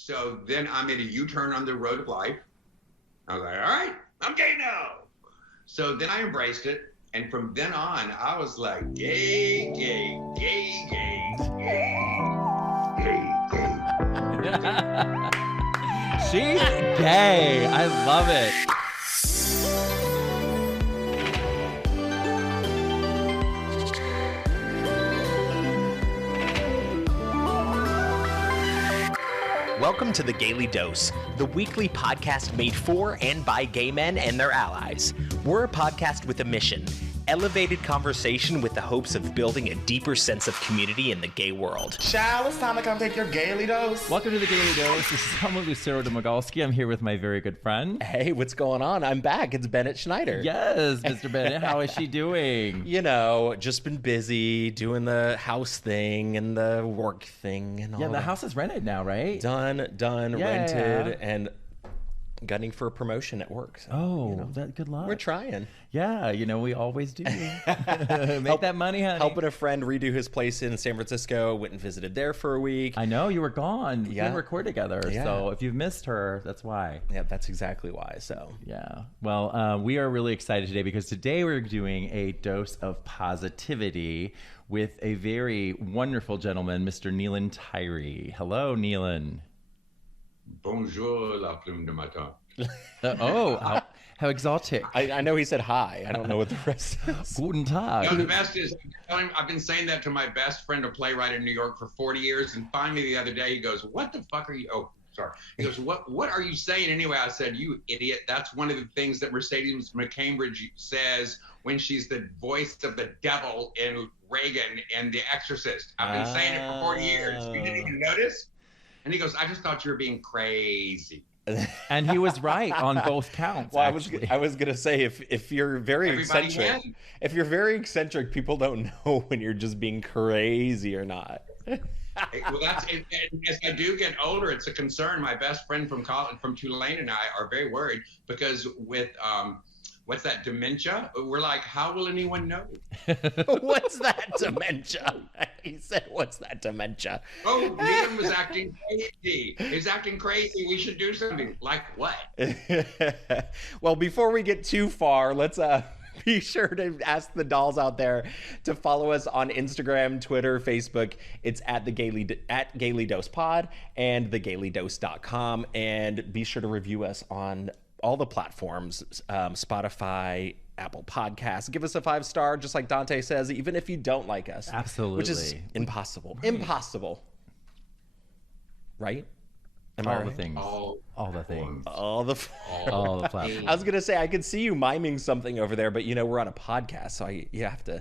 So then I made a U-turn on the road of life. I was like, all right, I'm gay now. So then I embraced it. And from then on, I was like, gay, gay, gay, gay, gay, gay, gay. She's gay. I love it. Welcome to The Gaily Dose, the weekly podcast made for and by gay men and their allies. We're a podcast with a mission, elevated conversation with the hopes of building a deeper sense of community in the gay world. Child, it's time to come take your Gaily Dose. Welcome to The Gaily Dose. This is Helmut Lucero Domagalski. I'm here with my very good friend. Hey, what's going on? I'm back. It's Bennett Schneider. Yes, Mr. Bennett. How is she doing? You know, just been busy doing the house thing and the work thing and all Yeah, the that. house is rented now, right? Done, Yeah. rented, and gunning for a promotion at work. So, Oh, you know, good luck. we're trying. Yeah, you know, we always do. Make that money, honey. Helping a friend redo his place in San Francisco. Went and visited there for a week. I know, you were gone. We Yeah. didn't record together. Yeah. So if you've missed her, that's why. Yeah, that's exactly why. So Yeah. Well, we are really excited today because today we're doing a dose of positivity with a very wonderful gentleman, Mr. Neilan Tyree. Hello, Neilan. Bonjour, la plume de matin. How exotic. I know he said hi. I don't know what the rest is. Guten Tag. No, the best is, I've been saying that to my best friend, a playwright in New York, for 40 years. And finally, the other day, he goes, what the fuck are you? Oh, sorry. He goes, what are you saying anyway? I said, you idiot. That's one of the things that Mercedes McCambridge says when she's the voice of the devil in Reagan and The Exorcist. I've been saying it for 40 years. You didn't even notice? And he goes, I just thought you were being crazy. And he was right on both counts. Well, actually. I was gonna say if you're very Everybody eccentric, can. if you're very eccentric, people don't know when you're just being crazy or not. Well, that's it. As I do get older, it's a concern. My best friend from college, from Tulane, and I are very worried because with what's that, dementia? We're like, how will anyone know? What's that dementia? He said, "What's that dementia?" Oh, Liam was acting crazy. He's acting crazy. We should do something. Like what? Well, before we get too far, let's be sure to ask the dolls out there to follow us on Instagram, Twitter, Facebook. It's at Gaily Dose Pod and thegailydose.com, and be sure to review us on all the platforms, Spotify, Apple Podcasts. Give us a 5-star, just like Dante says, even if you don't like us. Absolutely. Which is impossible. Right. Impossible. Right? Am I all right? the things. All the things. All the platforms. I was going to say, I could see you miming something over there, but you know, we're on a podcast, so you have to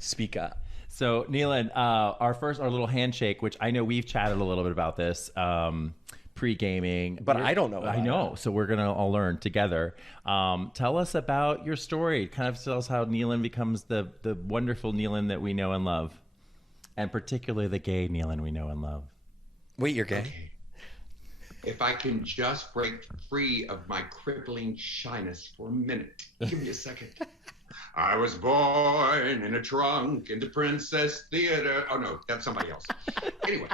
speak up. So, Neilan, our little handshake, which I know we've chatted a little bit about this, pre-gaming. But I don't know. I know. So we're going to all learn together. Tell us about your story. Kind of tell us how Neilan becomes the wonderful Neilan that we know and love. And particularly the gay Neilan we know and love. Wait, you're gay? Okay. If I can just break free of my crippling shyness for a minute. Give me a second. I was born in a trunk in the Princess Theater. Oh, no, that's somebody else. Anyway.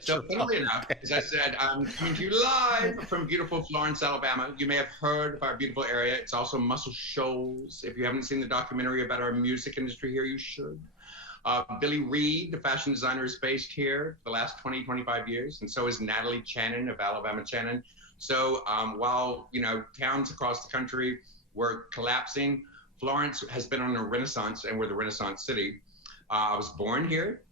So, funnily enough, as I said, I'm coming to you live from beautiful Florence, Alabama. You may have heard of our beautiful area. It's also Muscle Shoals. If you haven't seen the documentary about our music industry here, you should. Billy Reed, the fashion designer, is based here for the last 20, 25 years. And so is Natalie Channon of Alabama Channon. So while, you know, towns across the country were collapsing, Florence has been on a renaissance, and we're the Renaissance city. I was born here.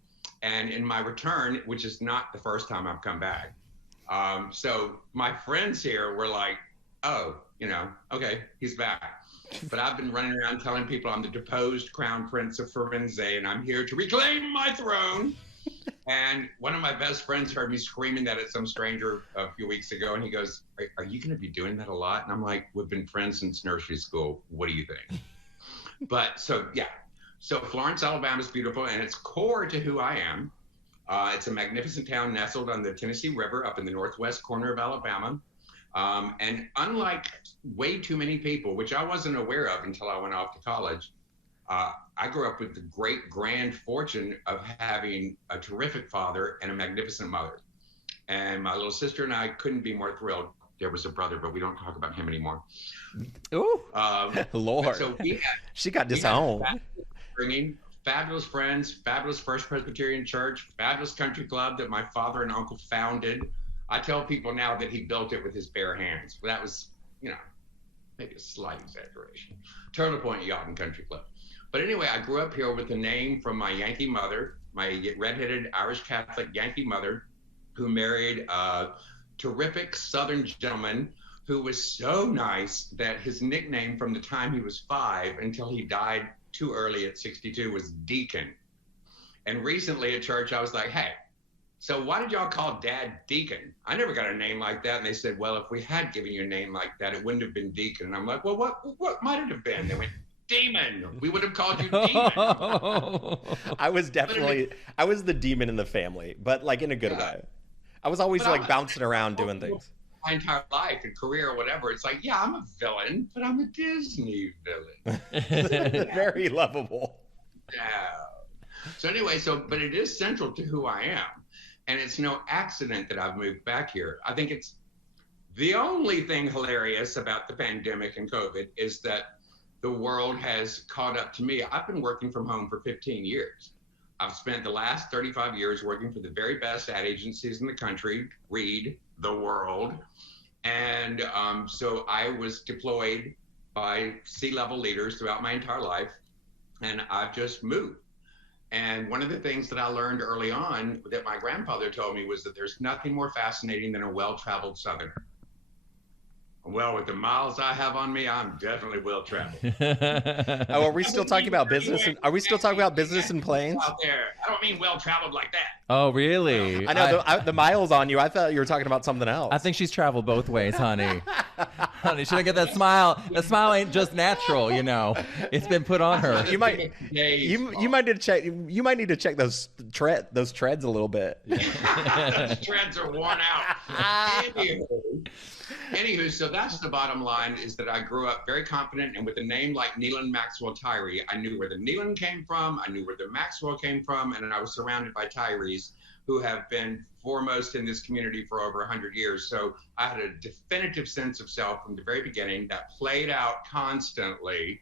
And in my return, which is not the first time I've come back. So my friends here were like, oh, you know, okay, he's back. But I've been running around telling people I'm the deposed crown prince of Firenze, and I'm here to reclaim my throne. And one of my best friends heard me screaming that at some stranger a few weeks ago. And he goes, are you going to be doing that a lot? And I'm like, we've been friends since nursery school. What do you think? But so, yeah. So Florence, Alabama is beautiful, and it's core to who I am. It's a magnificent town nestled on the Tennessee River up in the northwest corner of Alabama. And unlike way too many people, which I wasn't aware of until I went off to college, I grew up with the great grand fortune of having a terrific father and a magnificent mother. And my little sister and I couldn't be more thrilled. There was a brother, but we don't talk about him anymore. Ooh, Lord. So she got disowned. Bringing fabulous friends, fabulous First Presbyterian Church, fabulous country club that my father and uncle founded. I tell people now that he built it with his bare hands. But that was, maybe a slight exaggeration. Turtle Point Yacht and Country Club. But anyway, I grew up here with a name from my Yankee mother, my redheaded Irish Catholic Yankee mother, who married a terrific Southern gentleman who was so nice that his nickname from the time he was 5 until he died too early at 62 was Deacon. And recently at church, I was like, hey, so why did y'all call Dad Deacon? I never got a name like that. And they said, well, if we had given you a name like that, it wouldn't have been Deacon. And I'm like, well, what might it have been? They went, Demon. We would have called you Demon. I was the demon in the family, but like in a good way. I was always like bouncing around doing things. My entire life and career or whatever, it's like, yeah, I'm a villain, but I'm a Disney villain. Very lovable. Yeah. So anyway, but it is central to who I am. And it's no accident that I've moved back here. I think it's the only thing hilarious about the pandemic and COVID is that the world has caught up to me. I've been working from home for 15 years. I've spent the last 35 years working for the very best ad agencies in the country, read the world. And so I was deployed by C-level leaders throughout my entire life, and I've just moved. And one of the things that I learned early on that my grandfather told me was that there's nothing more fascinating than a well-traveled Southerner. Well, with the miles I have on me, I'm definitely well-traveled. Oh, are we still talking about business? Are we still talking about business and planes? Out there. I don't mean well-traveled like that. Oh, really? I know the miles on you. I thought you were talking about something else. I think she's traveled both ways, honey. Honey, she don't get that smile. The smile ain't just natural, It's been put on her. You might need to check those treads a little bit. Those treads are worn out. Anywho, so that's the bottom line, is that I grew up very confident, and with a name like Neilan Tyree, I knew where the Neilan came from, I knew where the Maxwell came from, and I was surrounded by Tyrees who have been foremost in this community for over 100 years. So I had a definitive sense of self from the very beginning that played out constantly.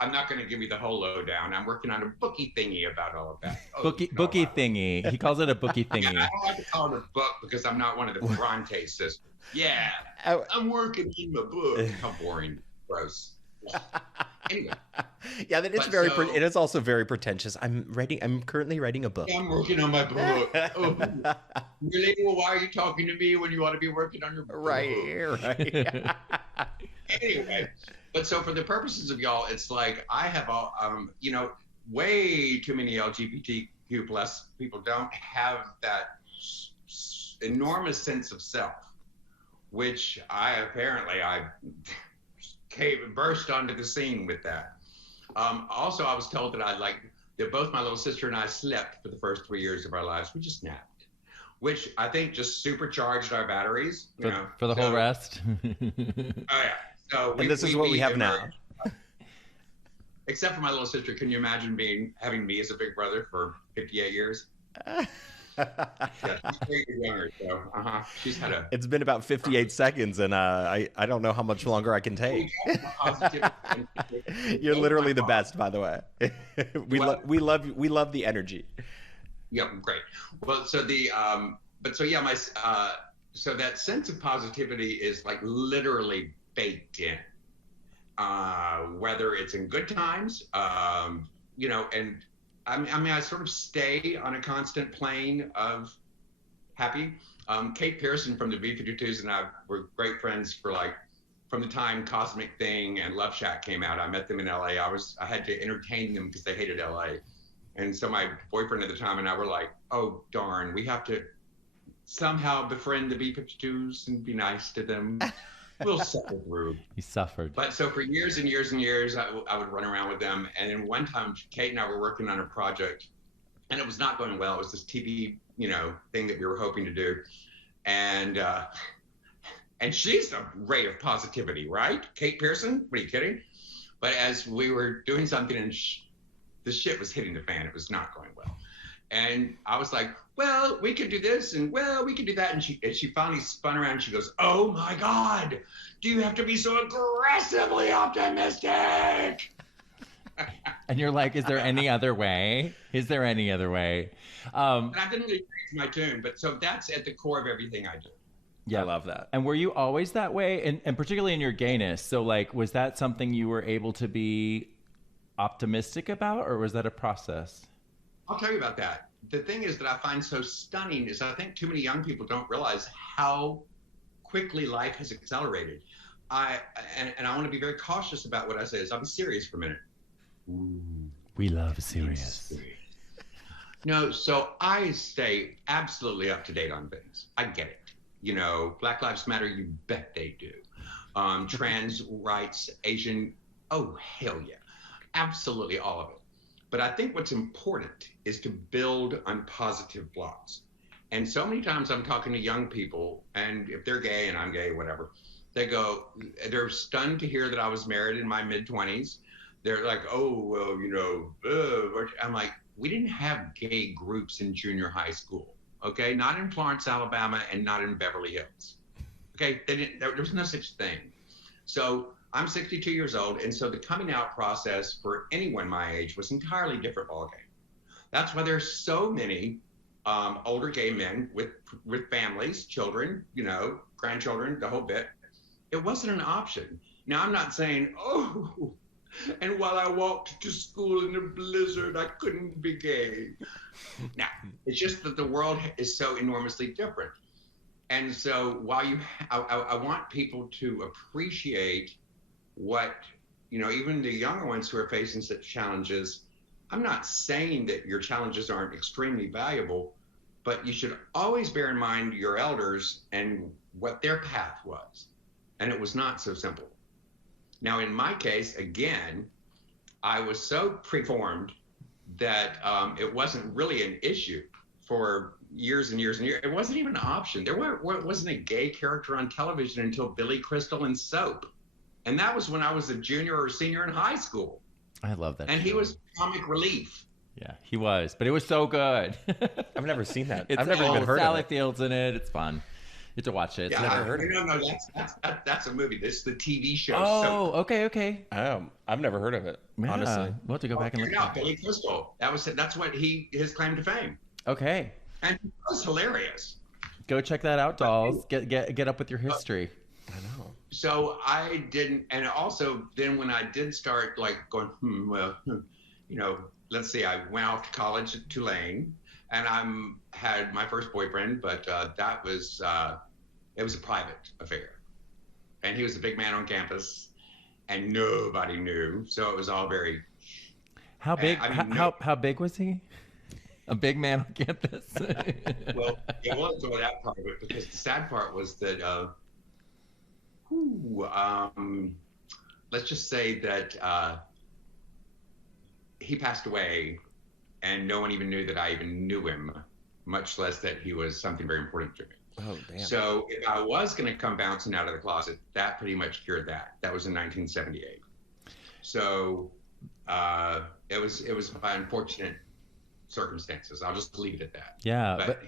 I'm not going to give you the whole lowdown. I'm working on a bookie thingy about all of that. Bookie thingy. He calls it a bookie thingy. Yeah, I don't like to call it a book because I'm not one of the Bronte sisters. Yeah, I'm working in my book. How boring. Gross. Anyway. Yeah, that is it is also very pretentious. I'm currently writing a book. I'm working on my book. Oh, really? Well, why are you talking to me when you ought to be working on your book? Right. Anyway, but so for the purposes of y'all, it's like I have all, way too many LGBTQ plus people don't have that enormous sense of self, which I burst onto the scene with that. Also, I was told that both my little sister and I slept for the first 3 years of our lives. We just napped, which I think just supercharged our batteries. For the whole rest. Oh yeah. So this is what we have now. Except for my little sister, can you imagine having me as a big brother for 58 years? Yeah, she's 3 years younger, so she's had a. It's been about 58 seconds, and I don't know how much longer I can take. You're literally the best, by the way. We love the energy. Yeah, great. Well, so so that sense of positivity is like literally baked in, whether it's in good times, and I sort of stay on a constant plane of happy. Kate Pearson from the B-52s and I were great friends from the time Cosmic Thing and Love Shack came out. I met them in LA. I had to entertain them because they hated LA. And so my boyfriend at the time and I were like, oh, darn, we have to somehow befriend the B-52s and be nice to them. We'll suffer through. He suffered. But so for years and years and years, I would run around with them. And then one time, Kate and I were working on a project, and it was not going well. It was this TV, thing that we were hoping to do. And she's a ray of positivity, right? Kate Pearson? What are you kidding? But as we were doing something and the shit was hitting the fan, it was not going well. And I was like, well, we could do this, and well, we could do that. And she finally spun around and she goes, oh my God, do you have to be so aggressively optimistic? And you're like, is there any other way? Is there any other way? And I didn't really change my tune, but so that's at the core of everything I do. Yeah, I love that. And were you always that way? And particularly in your gayness. So like, was that something you were able to be optimistic about, or was that a process? I'll tell you about that. The thing is that I find so stunning is I think too many young people don't realize how quickly life has accelerated. I want to be very cautious about what I say. I'll be serious for a minute. Ooh, we love serious. No, so I stay absolutely up to date on things. I get it. You know, Black Lives Matter, you bet they do. Trans rights, Asian, oh, hell yeah. Absolutely all of it. But I think what's important is to build on positive blocks. And so many times I'm talking to young people, and if they're gay and I'm gay, whatever, they're stunned to hear that I was married in my mid-20s. They're like, oh, well, you know, I'm like, we didn't have gay groups in junior high school, okay? Not in Florence, Alabama, and not in Beverly Hills, okay? There was no such thing. So I'm 62 years old, and so the coming out process for anyone my age was entirely different ballgame. That's why there's so many older gay men with families, children, you know, grandchildren, the whole bit. It wasn't an option. Now, I'm not saying, oh, and while I walked to school in a blizzard, I couldn't be gay. Now, it's just that the world is so enormously different. And so while I want people to appreciate what, you know, even the younger ones who are facing such challenges, I'm not saying that your challenges aren't extremely valuable, but you should always bear in mind your elders and what their path was. And it was not so simple. Now, in my case, again, I was so preformed that it wasn't really an issue for years and years and years. It wasn't even an option. There wasn't a gay character on television until Billy Crystal and Soap. And that was when I was a junior or senior in high school. I love that. And he was comic relief. Yeah, he was. But it was so good. I've never seen that. I've never even heard Sally of it. Field's in it. It's fun. You have to watch it. Yeah, never heard of it. No, that's a movie. This is the TV show. Oh, Soap. okay. I've never heard of it, Yeah, honestly. We'll have to go back and look Yeah, at it. Billy Crystal. That's what his claim to fame. Okay. And he was hilarious. Go check that out, dolls. Get up with your history. I know. So I didn't, and also then when I did start like going, you know, let's see, I went off to college at Tulane, and had my first boyfriend, but that was it was a private affair, and he was a big man on campus, and nobody knew, so it was all very. How big? How big was he? A big man on campus. Well, it was all that part of it, because the sad part was that. Let's just say that he passed away, and no one even knew that I even knew him, much less that he was something very important to me. Oh, damn. So if I was going to come bouncing out of the closet, that pretty much cured that. That was in 1978. So it was by unfortunate circumstances. I'll just leave it at that. Yeah, but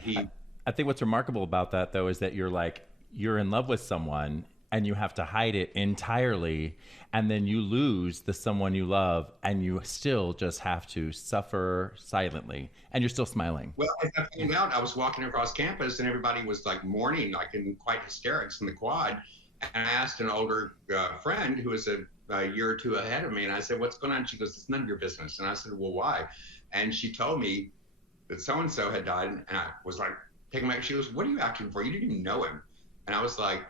I think what's remarkable about that, though, is that you're in love with someone and you have to hide it entirely, and then you lose the someone you love, and you still just have to suffer silently, and you're still smiling. Well, as I found out, I was walking across campus, and everybody was like mourning, like in quite hysterics in the quad. And I asked an older friend who was a year or two ahead of me, and I said, "What's going on?" She goes, "It's none of your business." And I said, "Well, why?" And she told me that so-and-so had died, and I was like, taking my, she goes, "What are you acting for? You didn't even know him." And I was like,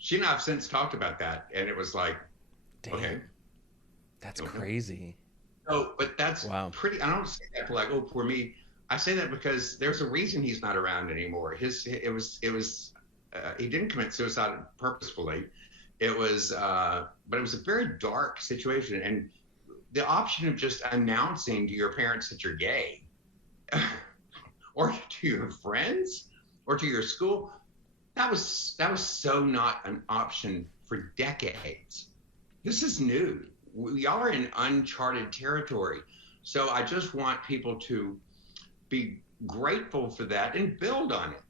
she and I have since talked about that, and it was like, Damn. okay. That's crazy. No, but that's Wow. pretty, I don't say that for like, oh, poor me. I say that because there's a reason he's not around anymore. He didn't commit suicide purposefully. It was, but it was a very dark situation. And the option of just announcing to your parents that you're gay, or to your friends, or to your school, that was so not an option for decades. This is new. We are in uncharted territory. So I just want people to be grateful for that and build on it.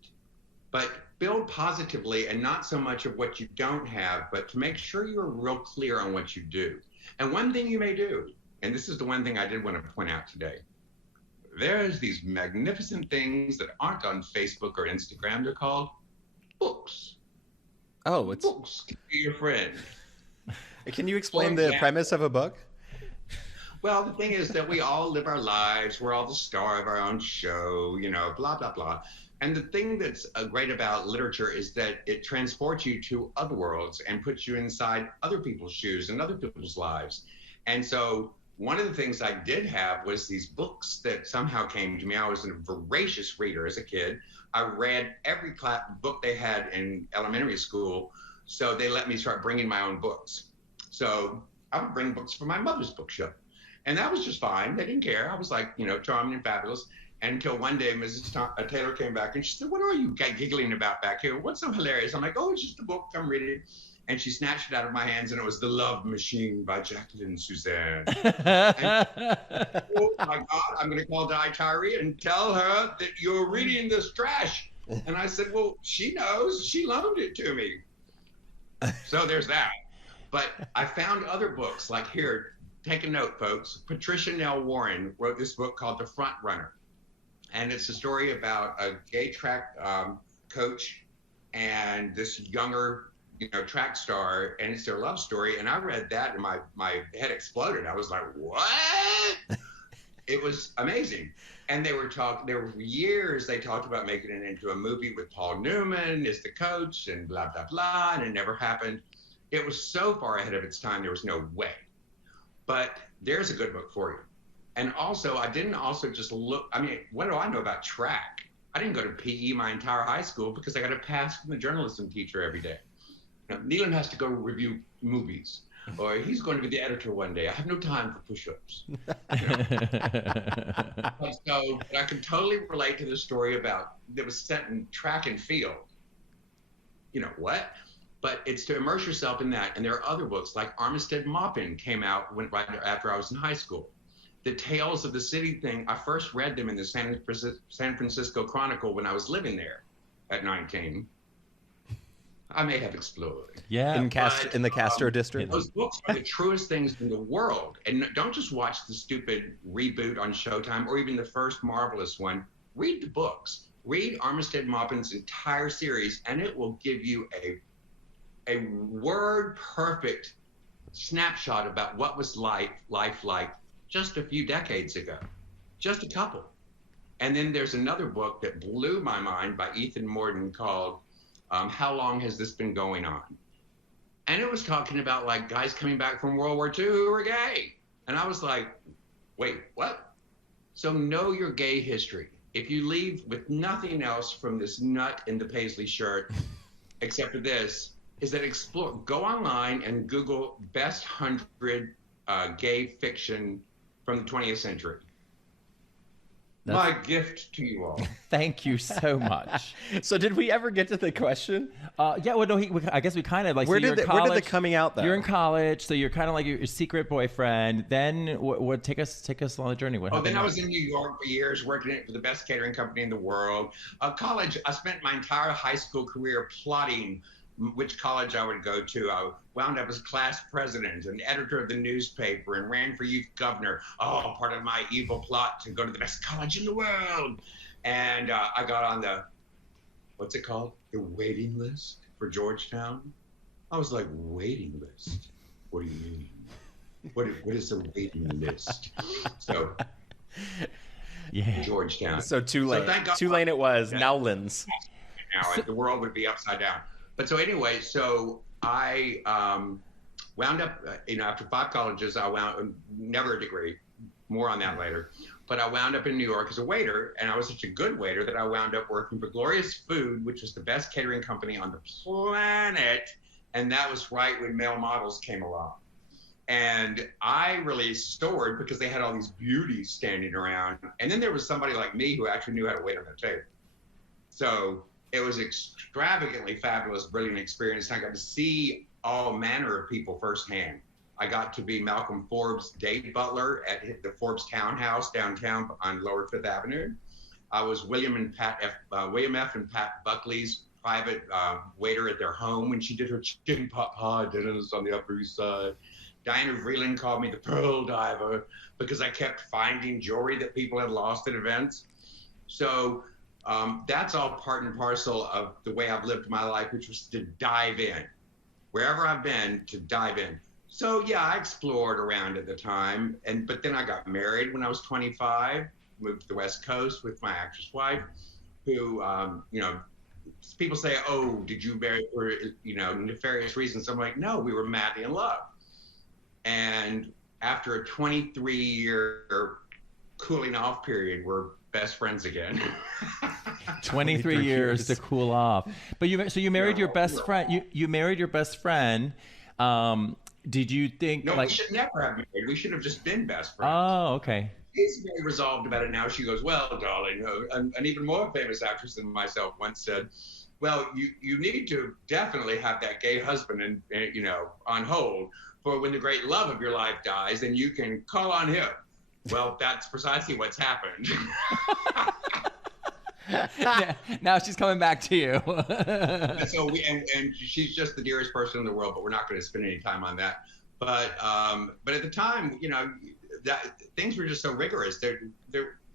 But build positively and not so much of what you don't have, but to make sure you're real clear on what you do. And one thing you may do, and this is the one thing I did want to point out today, there's these magnificent things that aren't on Facebook or Instagram. They're called books. Oh, it's books can be your friend. Can you explain the premise of a book? Well, the thing is that we all live our lives. We're all the star of our own show, you know, blah, blah, blah. And the thing that's great about literature is that it transports you to other worlds and puts you inside other people's shoes and other people's lives. And so one of the things I did have was these books that somehow came to me. I was a voracious reader as a kid. I read every book they had in elementary school. So they let me start bringing my own books. So I would bring books from my mother's bookshelf. And that was just fine. They didn't care. I was like, you know, charming and fabulous. Until one day, Mrs. Taylor came back and she said, "What are you giggling about back here? What's so hilarious?" I'm like, "Oh, it's just a book. I'm reading." And she snatched it out of my hands, and it was The Love Machine by Jacqueline Suzanne. And, oh my God, I'm going to call Neilan Tyree and tell her that you're reading this trash. And I said, "Well, she knows. She loaned it to me." So there's that. But I found other books, like here, take a note, folks. Patricia Nell Warren wrote this book called The Front Runner. And it's a story about a gay track coach and this younger, you know, track star, and it's their love story. And I read that and my head exploded. I was like, what? It was amazing. And there were years they talked about making it into a movie with Paul Newman as the coach and blah, blah, blah, and it never happened. It was so far ahead of its time, there was no way. But there's a good book for you. And also, I didn't also just look, I mean, what do I know about track? I didn't go to PE my entire high school because I got a pass from the journalism teacher every day. You know, Neilan has to go review movies, or he's going to be the editor one day. I have no time for push-ups. You know? But I can totally relate to the story about that was set in track and field. You know what? But it's to immerse yourself in that. And there are other books like Armistead Maupin came out right after I was in high school. The Tales of the City thing, I first read them in the San Francisco Chronicle when I was living there at 19. I may have exploded. Yeah, in the Castro district. Those books are the truest things in the world. And don't just watch the stupid reboot on Showtime or even the first Marvelous one. Read the books. Read Armistead Maupin's entire series, and it will give you a word-perfect snapshot about what was life like just a few decades ago, just a couple. And then there's another book that blew my mind by Ethan Morden called How Long Has This Been Going On? And it was talking about like guys coming back from World War II who were gay. And I was like, wait, what? So know your gay history. If you leave with nothing else from this nut in the paisley shirt, except for this, is that go online and Google best 100 gay fiction from the 20th century. My gift to you all. Thank you so much. So did we ever get to the question? Yeah, well, no, I guess we kind of like. Where did the coming out though? You're in college, so you're kind of like your secret boyfriend. Then what? Take us on the journey. What? Then I was in New York for years, working for the best catering company in the world. College, I spent my entire high school career plotting which college I would go to. I wound up as class president and editor of the newspaper and ran for youth governor. Oh, part of my evil plot to go to the best college in the world. And I got on the, what's it called? The waiting list for Georgetown. I was like, waiting list? What do you mean? What is a waiting list? So, yeah, Georgetown. So Tulane it was, yeah. Nowlands. Now the world would be upside down. But so anyway, so I wound up, after 5 colleges, never a degree, more on that later. But I wound up in New York as a waiter, and I was such a good waiter that I wound up working for Glorious Food, which was the best catering company on the planet. And that was right when male models came along. And I really soared because they had all these beauties standing around. And then there was somebody like me who actually knew how to wait on the table. So it was extravagantly fabulous, brilliant experience. I got to see all manner of people firsthand. I got to be Malcolm Forbes' day butler at the Forbes Townhouse downtown on Lower Fifth Avenue. I was William F. and Pat Buckley's private waiter at their home when she did her chicken pot pie dinners on the Upper East Side. Diana Vreeland called me the Pearl Diver because I kept finding jewelry that people had lost at events. So that's all part and parcel of the way I've lived my life, which was to dive in. Wherever I've been, to dive in. So yeah, I explored around at the time, but then I got married when I was 25, moved to the West Coast with my actress wife, who, people say, oh, did you marry for, nefarious reasons? I'm like, no, we were madly in love. And after a 23-year cooling off period, we're best friends again. 23 years to cool off. But you married your best friend. You married your best friend. Did you think no, we should never have married. We should have just been best friends. Oh, okay. She's very resolved about it now. She goes, well, darling, an even more famous actress than myself once said, well, you need to definitely have that gay husband and on hold for when the great love of your life dies, then you can call on him. Well, that's precisely what's happened. Now she's coming back to you. So and she's just the dearest person in the world, but we're not going to spend any time on that. But at the time, that things were just so rigorous. There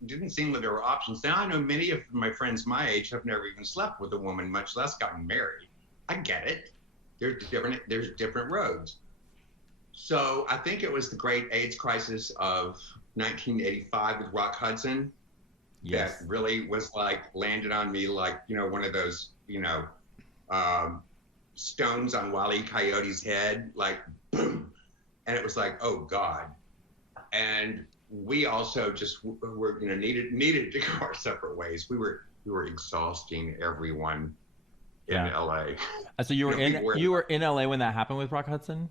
didn't seem that there were options. Now I know many of my friends my age have never even slept with a woman, much less gotten married. I get it. There's different roads. So I think it was the great AIDS crisis of 1985 with Rock Hudson. Yes. That really was landed on me like, one of those, stones on Wile E. Coyote's head, like boom. And it was like, oh God. And we also just were, needed to go our separate ways. We were exhausting everyone in LA. So you were in LA when that happened with Rock Hudson?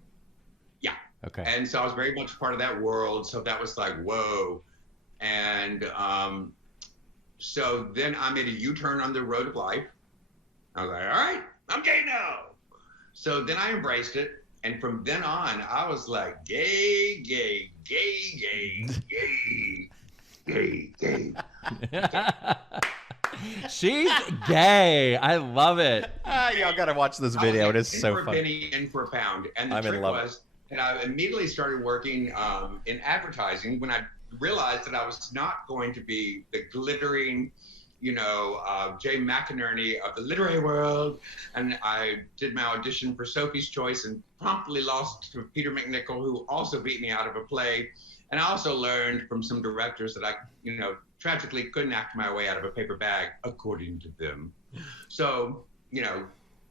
Yeah. Okay. And so I was very much part of that world. So that was like, whoa. And so then I made a U-turn on the road of life. I was like, all right, I'm gay now. So then I embraced it. And from then on, I was like, gay, gay, gay, gay, gay, gay, gay. She's gay. I love it. Y'all got to watch this video. It is so fun. In for a penny, in for a pound. And the trick was that I immediately started working in advertising when I realized that I was not going to be the glittering, Jay McInerney of the literary world. And I did my audition for Sophie's Choice and promptly lost to Peter McNichol, who also beat me out of a play. And I also learned from some directors that I, tragically couldn't act my way out of a paper bag, according to them. So,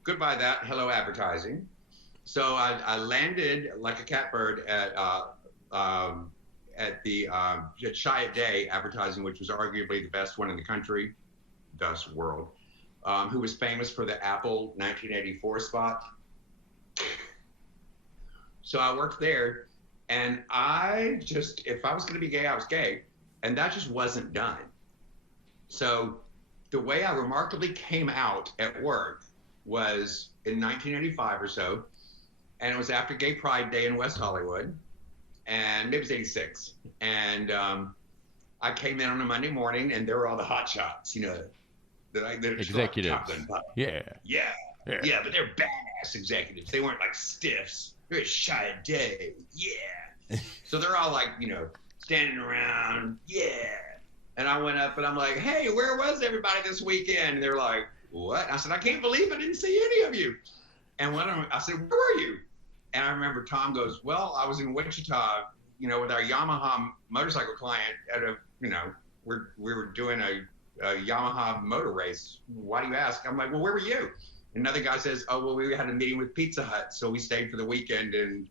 goodbye that, hello advertising. So I landed like a catbird at Chiat Day Advertising, which was arguably the best one in the country, thus world, who was famous for the Apple 1984 spot. So I worked there, and if I was going to be gay, I was gay, and that just wasn't done. So the way I remarkably came out at work was in 1985 or so, and it was after Gay Pride Day in West Hollywood. And maybe it was 86. And I came in on a Monday morning, and there were all the hot shots, the executives. Yeah, but they're badass executives. They weren't like stiffs. They're Chiat Day, yeah. So they're all like, standing around, yeah. And I went up, and I'm like, hey, where was everybody this weekend? And they're like, what? I said, I can't believe I didn't see any of you. And I said, where were you? And I remember Tom goes, well, I was in Wichita, with our Yamaha motorcycle client at we were doing a Yamaha motor race. Why do you ask? I'm like, well, where were you? Another guy says, oh, well, we had a meeting with Pizza Hut, so we stayed for the weekend in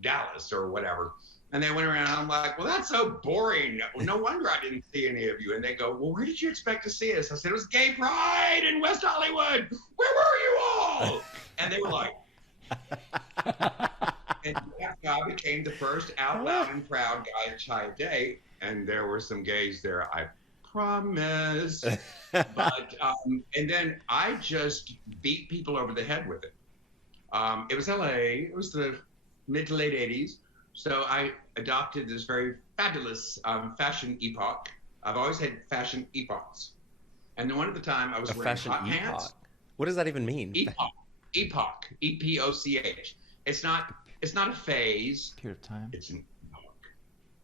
Dallas or whatever. And they went around, and I'm like, well, that's so boring. No wonder I didn't see any of you. And they go, well, where did you expect to see us? I said, it was Gay Pride in West Hollywood. Where were you all? And they were like, and I became the first out loud and proud guy at Chiat Day, and there were some gays there, I promise. But and then I just beat people over the head with it. It was LA. It was the mid to late 80s. So I adopted this very fabulous fashion epoch. I've always had fashion epochs. And then one at the time I was A wearing fashion hot epoch. pants. What does that even mean? Epoch. E-P-O-C-H. It's not a phase. Period of time. It's an epoch.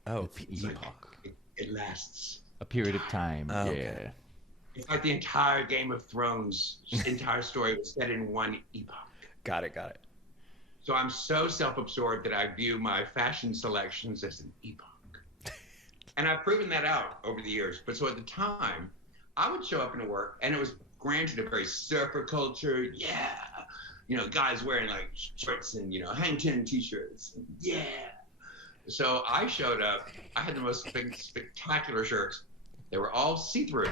Oh, It's Like, epoch. it lasts. a period of time. Oh, Yeah. okay. It's like the entire Game of Thrones entire story was set in one epoch. Got it. So I'm so self-absorbed that I view my fashion selections as an epoch. And I've proven that out over the years. But so at the time, I would show up into work, and it was granted a very surfer culture. Yeah. You know, guys wearing like shorts and, you know, hang ten t-shirts. Yeah. So I showed up. I had the most spectacular shirts. They were all see-through.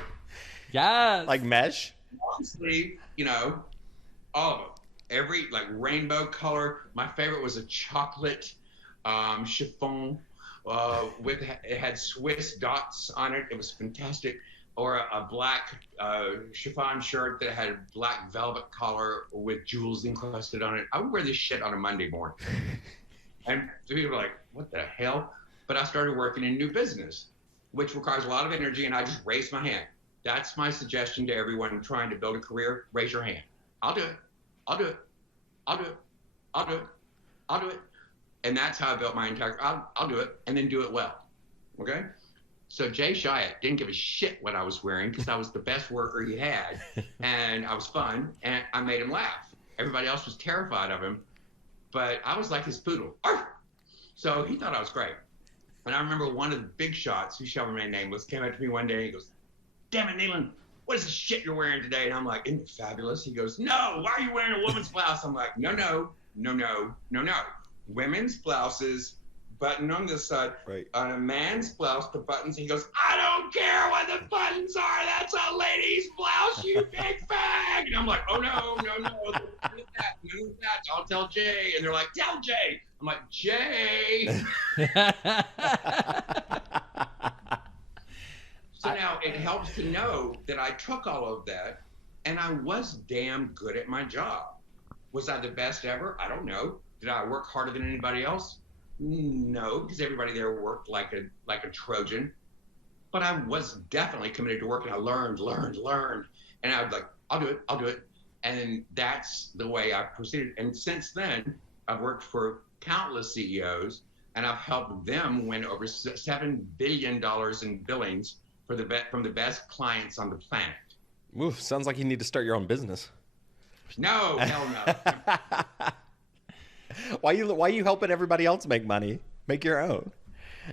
Yes. Like mesh? Long sleeve, you know, all of them. Every like rainbow color. My favorite was a chocolate chiffon with it had Swiss dots on it. It was fantastic. Or a black chiffon shirt that had a black velvet collar with jewels encrusted on it. I would wear this shit on a Monday morning. And people were like, what the hell? But I started working in new business, which requires a lot of energy, and I just raised my hand. That's my suggestion to everyone trying to build a career. Raise your hand. I'll do it. I'll do it. I'll do it. I'll do it. I'll do it. And that's how I built my entire, I'll do it, and then do it well. Okay? So Jay Chiat didn't give a shit what I was wearing because I was the best worker he had, and I was fun, and I made him laugh. Everybody else was terrified of him, but I was like his poodle. Arf! So he thought I was great. And I remember one of the big shots, who shall remain nameless, came up to me one day and he goes, damn it, Neilan, what is the shit you're wearing today? And I'm like, isn't it fabulous? He goes, no, why are you wearing a woman's blouse? I'm like, no. Women's blouses, button on this side. Right. On a man's blouse, the buttons. He goes, I don't care what the buttons are. That's a lady's blouse, you big fag. And I'm like, oh, no. None of that. I'll tell Jay. And they're like, tell Jay. I'm like, Jay. So now it helps to know that I took all of that and I was damn good at my job. Was I the best ever? I don't know. Did I work harder than anybody else? No, because everybody there worked like a Trojan. But I was definitely committed to work, and I learned. And I was like, I'll do it. And that's the way I proceeded. And since then, I've worked for countless CEOs, and I've helped them win over $7 billion in billings from the best clients on the planet. Oof, sounds like you need to start your own business. No, hell no. Why you helping everybody else make money? Make your own.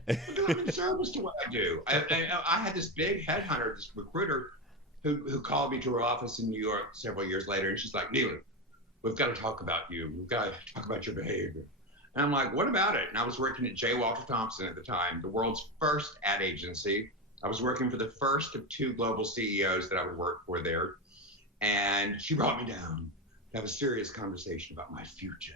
Because I'm in service to what I do. I had this big headhunter, this recruiter, who called me to her office in New York several years later, and she's like, Neilan, we've got to talk about you. We've got to talk about your behavior. And I'm like, what about it? And I was working at J. Walter Thompson at the time, the world's first ad agency. I was working for the first of two global CEOs that I would work for there. And she brought me down to have a serious conversation about my future.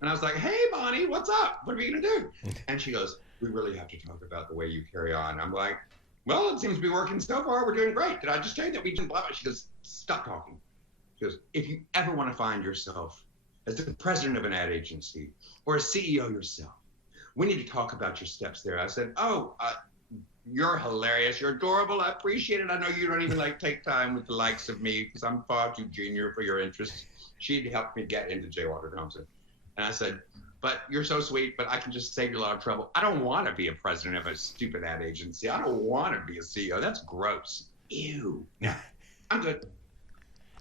And I was like, hey, Bonnie, what's up? What are we going to do? And she goes, we really have to talk about the way you carry on. I'm like, well, it seems to be working so far. We're doing great. Did I just tell you that we didn't blah, blah? She goes, stop talking. She goes, if you ever want to find yourself as the president of an ad agency or a CEO yourself, we need to talk about your steps there. I said, you're hilarious. You're adorable. I appreciate it. I know you don't even take time with the likes of me because I'm far too junior for your interests. She'd helped me get into J. Walter Thompson. And I said, but you're so sweet, but I can just save you a lot of trouble. I don't want to be a president of a stupid ad agency. I don't want to be a CEO. That's gross. Ew. Yeah, I'm good.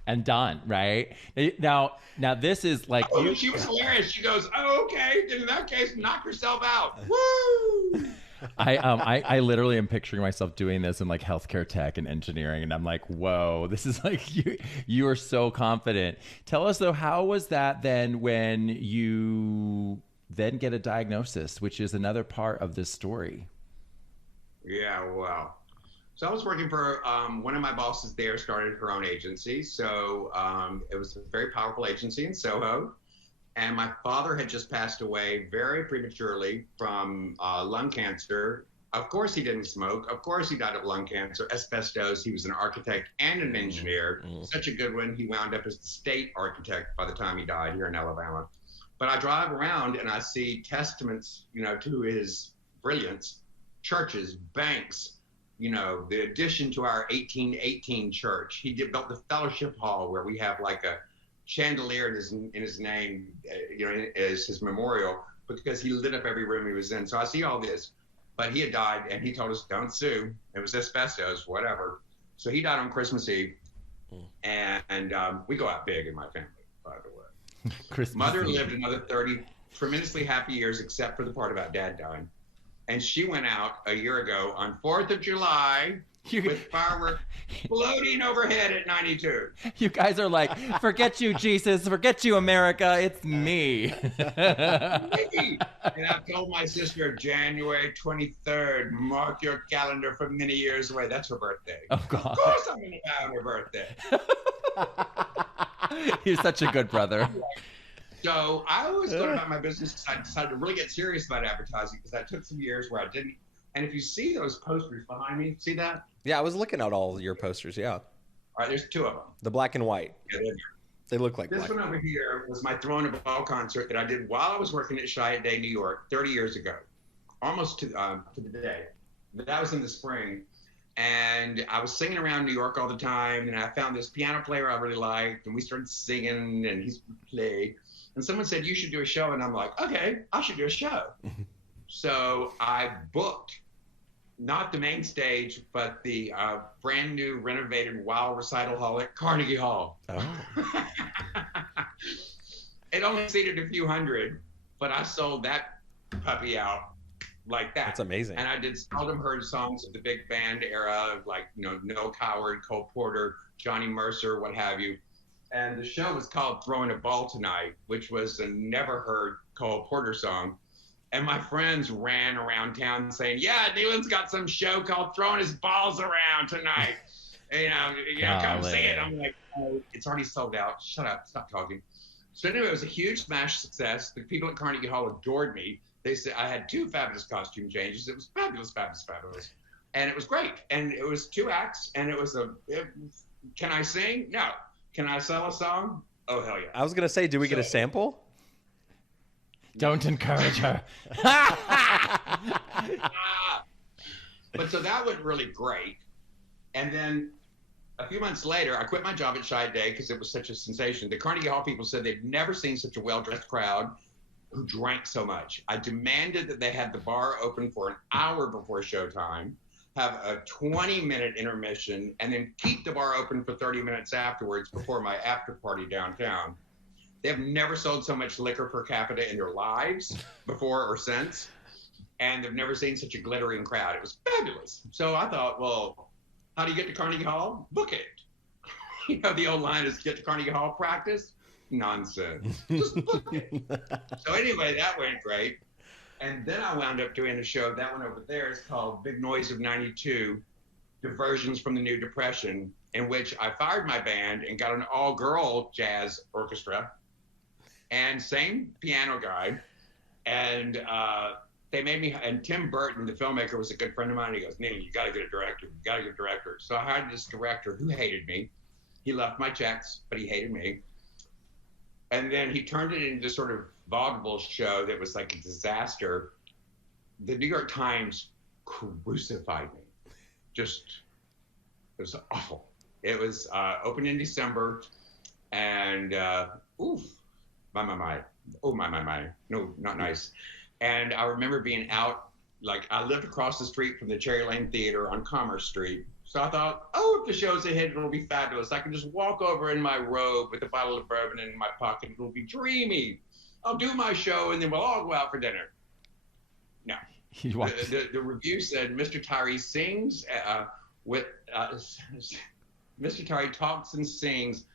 And done, right? Now this is like she was hilarious. She goes, oh, okay. Then in that case, knock yourself out. Woo! I literally am picturing myself doing this in like healthcare tech and engineering, and I'm like, whoa, this is like you are so confident. Tell us though, how was that then when you then get a diagnosis, which is another part of this story? Yeah, well, so I was working for one of my bosses there started her own agency. So it was a very powerful agency in Soho. And my father had just passed away very prematurely from lung cancer. Of course, he didn't smoke. Of course, he died of lung cancer, asbestos. He was an architect and an engineer. Such a good one. He wound up as the state architect by the time he died here in Alabama. But I drive around and I see testaments, to his brilliance, churches, banks, the addition to our 1818 church. He built the fellowship hall where we have like a chandelier in his name, as his memorial, because he lit up every room he was in. So I see all this, but he had died, and he told us, don't sue. It was asbestos, whatever. So he died on Christmas Eve, and we go out big in my family, by the way. Mother lived another 30 tremendously happy years, except for the part about Dad dying. And she went out a year ago on 4th of July with fireworks floating overhead at 92. You guys are like, forget you, Jesus, forget you, America, it's me. And I've told my sister, January 23rd, mark your calendar for many years away. That's her birthday. Oh, God. Of course I'm going to die on her birthday. You're such a good brother. So I always thought about my business because I decided to really get serious about advertising because I took some years where I didn't. And if you see those posters behind me, see that? Yeah, I was looking at all your posters, yeah. All right, there's 2 of them. The black and white. Yeah, they look like this black. one over here was my Throwing a Ball concert that I did while I was working at Chiat Day, New York, 30 years ago, almost to the day. That was in the spring. And I was singing around New York all the time, and I found this piano player I really liked, and we started singing, and he played. And someone said, you should do a show. And I'm like, okay, I should do a show. So I booked not the main stage, but the brand new renovated Wild Recital Hall at Carnegie Hall. Oh. It only seated a few hundred, but I sold that puppy out like that. That's amazing. And I did seldom heard songs of the big band era, like, Noel Coward, Cole Porter, Johnny Mercer, what have you. And the show was called Throwing a Ball Tonight, which was a never heard Cole Porter song. And my friends ran around town saying, yeah, Neilan's got some show called Throwing His Balls Around Tonight. Come see it. I'm like, oh, it's already sold out. Shut up. Stop talking. So anyway, it was a huge smash success. The people at Carnegie Hall adored me. They said I had 2 fabulous costume changes. It was fabulous, fabulous, fabulous. And it was great. And it was 2 acts. And it was can I sing? No. Can I sell a song? Oh, hell yeah. I was going to say, do we get a sample? Don't encourage her. But so that went really great. And then a few months later, I quit my job at Chiat Day because it was such a sensation. The Carnegie Hall people said they'd never seen such a well-dressed crowd who drank so much. I demanded that they had the bar open for an hour before showtime, have a 20-minute intermission, and then keep the bar open for 30 minutes afterwards before my after party downtown. They have never sold so much liquor per capita in their lives before or since, and they've never seen such a glittering crowd. It was fabulous. So I thought, well, how do you get to Carnegie Hall? Book it. The old line is get to Carnegie Hall, practice? Nonsense. Just book it. So anyway, that went great. And then I wound up doing a show, that one over there is called Big Noise of 92, Diversions from the New Depression, in which I fired my band and got an all-girl jazz orchestra and same piano guy. And they made me, and Tim Burton, the filmmaker, was a good friend of mine. He goes, Neilan, you got to get a director. You got to get a director. So I hired this director who hated me. He left my checks, but he hated me. And then he turned it into this sort of vaudeville show that was like a disaster. The New York Times crucified me. It was awful. It was opened in December, and my. No, not nice. And I remember being out, like I lived across the street from the Cherry Lane Theater on Commerce Street. So I thought, oh, if the show's a hit, it'll be fabulous. I can just walk over in my robe with a bottle of bourbon in my pocket. It'll be dreamy. I'll do my show, and then we'll all go out for dinner. No. The review said, Mr. Tyree sings Mr. Tyree talks and sings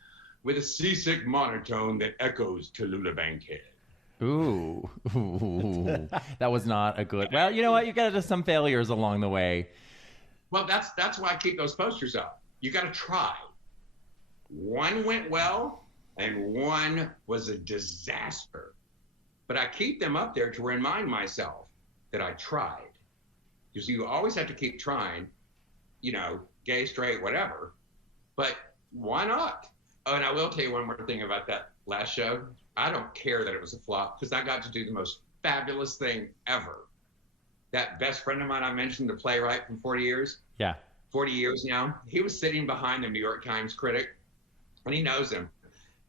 with a seasick monotone that echoes Tallulah Bankhead. Ooh. That was not a good... Well, you know what? You got some failures along the way. Well, that's why I keep those posters up. You got to try. One went well, and one was a disaster. But I keep them up there to remind myself that I tried. Because you always have to keep trying, gay, straight, whatever. But why not? Oh, and I will tell you one more thing about that last show. I don't care that it was a flop because I got to do the most fabulous thing ever. That best friend of mine I mentioned, the playwright from 40 years, Yeah. 40 years now. He was sitting behind the New York Times critic, and he knows him.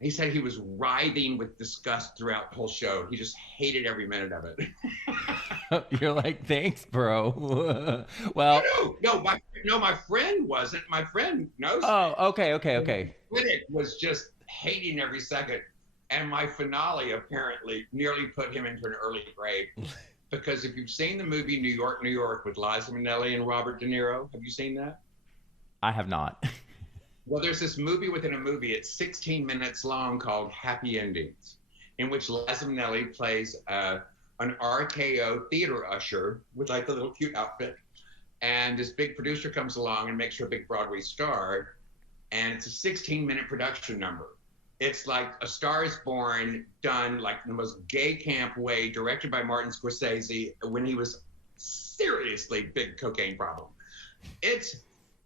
He said he was writhing with disgust throughout the whole show. He just hated every minute of it. You're like, thanks, bro. Well, my friend wasn't. My friend knows. Oh, okay. The critic was just hating every second. And my finale apparently nearly put him into an early grave. Because if you've seen the movie New York, New York with Liza Minnelli and Robert De Niro, have you seen that? I have not. Well, there's this movie within a movie. It's 16 minutes long called Happy Endings, in which Liza Minnelli plays an RKO theater usher with like a little cute outfit. And this big producer comes along and makes her a big Broadway star. And it's a 16-minute production number. It's like A Star is Born, done like the most gay camp way, directed by Martin Scorsese when he was seriously big cocaine problem. It's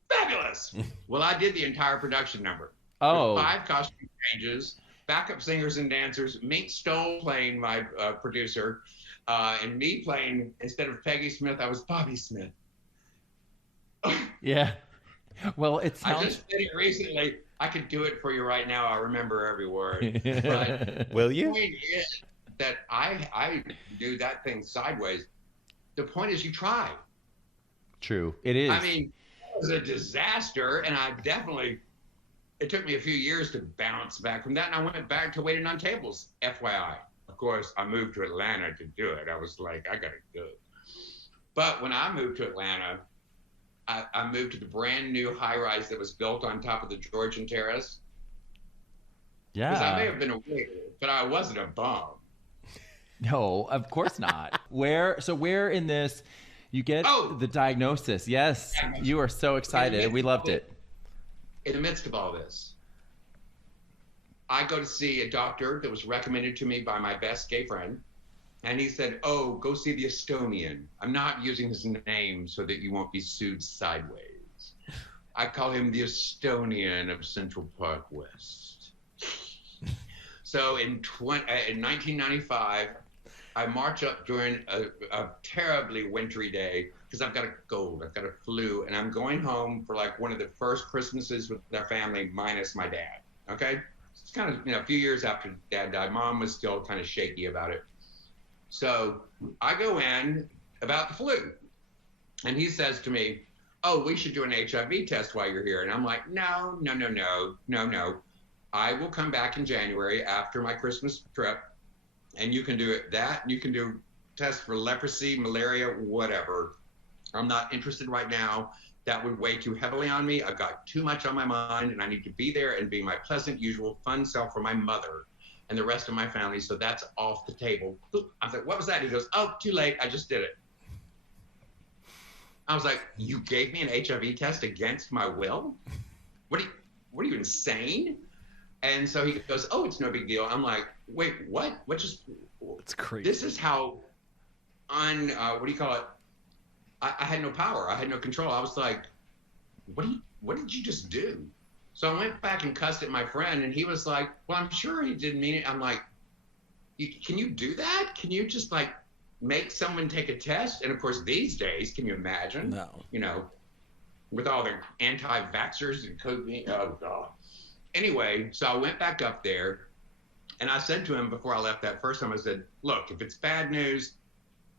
fabulous. Well, I did the entire production number. Oh. With 5 costume changes, backup singers and dancers, Mink Stoll playing my producer, and me playing, instead of Peggy Smith, I was Bobby Smith. Yeah. Well, it sounds... I just did it recently. I could do it for you right now. I remember every word. But will you? The point is that I do that thing sideways. The point is you try. True. It is. I mean, it was a disaster, and it took me a few years to bounce back from that, and I went back to waiting on tables, FYI. Of course, I moved to Atlanta to do it. I was like, I got to do it. But when I moved to Atlanta, I moved to the brand new high-rise that was built on top of the Georgian Terrace. Yeah. Because I may have been a waiter, but I wasn't a bum. No, of course not. Where in this you get the diagnosis? Yes, you are so excited, and we loved it. In the midst of all this, I go to see a doctor that was recommended to me by my best gay friend. And he said, oh, go see the Estonian. I'm not using his name so that you won't be sued sideways. I call him the Estonian of Central Park West. So in 1995, I march up during a terribly wintry day because I've got a cold, I've got a flu, and I'm going home for like one of the first Christmases with our family minus my dad, okay? It's kind of, a few years after Dad died. Mom was still kind of shaky about it. So I go in about the flu, and he says to me, oh, we should do an HIV test while you're here. And I'm like, no. I will come back in January after my Christmas trip, and you can do it you can do tests for leprosy, malaria, whatever. I'm not interested right now. That would weigh too heavily on me. I've got too much on my mind, and I need to be there and be my pleasant, usual, fun self for my mother and the rest of my family, so that's off the table. I was like, what was that? He goes, oh, too late, I just did it. I was like, you gave me an HIV test against my will? What are you insane? And so he goes, oh, it's no big deal. I'm like, wait, what? It's crazy. This is how what do you call it? I had no power, I had no control. I was like, what did you just do? So I went back and cussed at my friend, and he was like, well, I'm sure he didn't mean it. I'm like, can you do that? Can you just like make someone take a test? And of course, these days, can you imagine? No. With all the anti-vaxxers and COVID, oh God. Anyway, so I went back up there, and I said to him before I left that first time, I said, look, if it's bad news,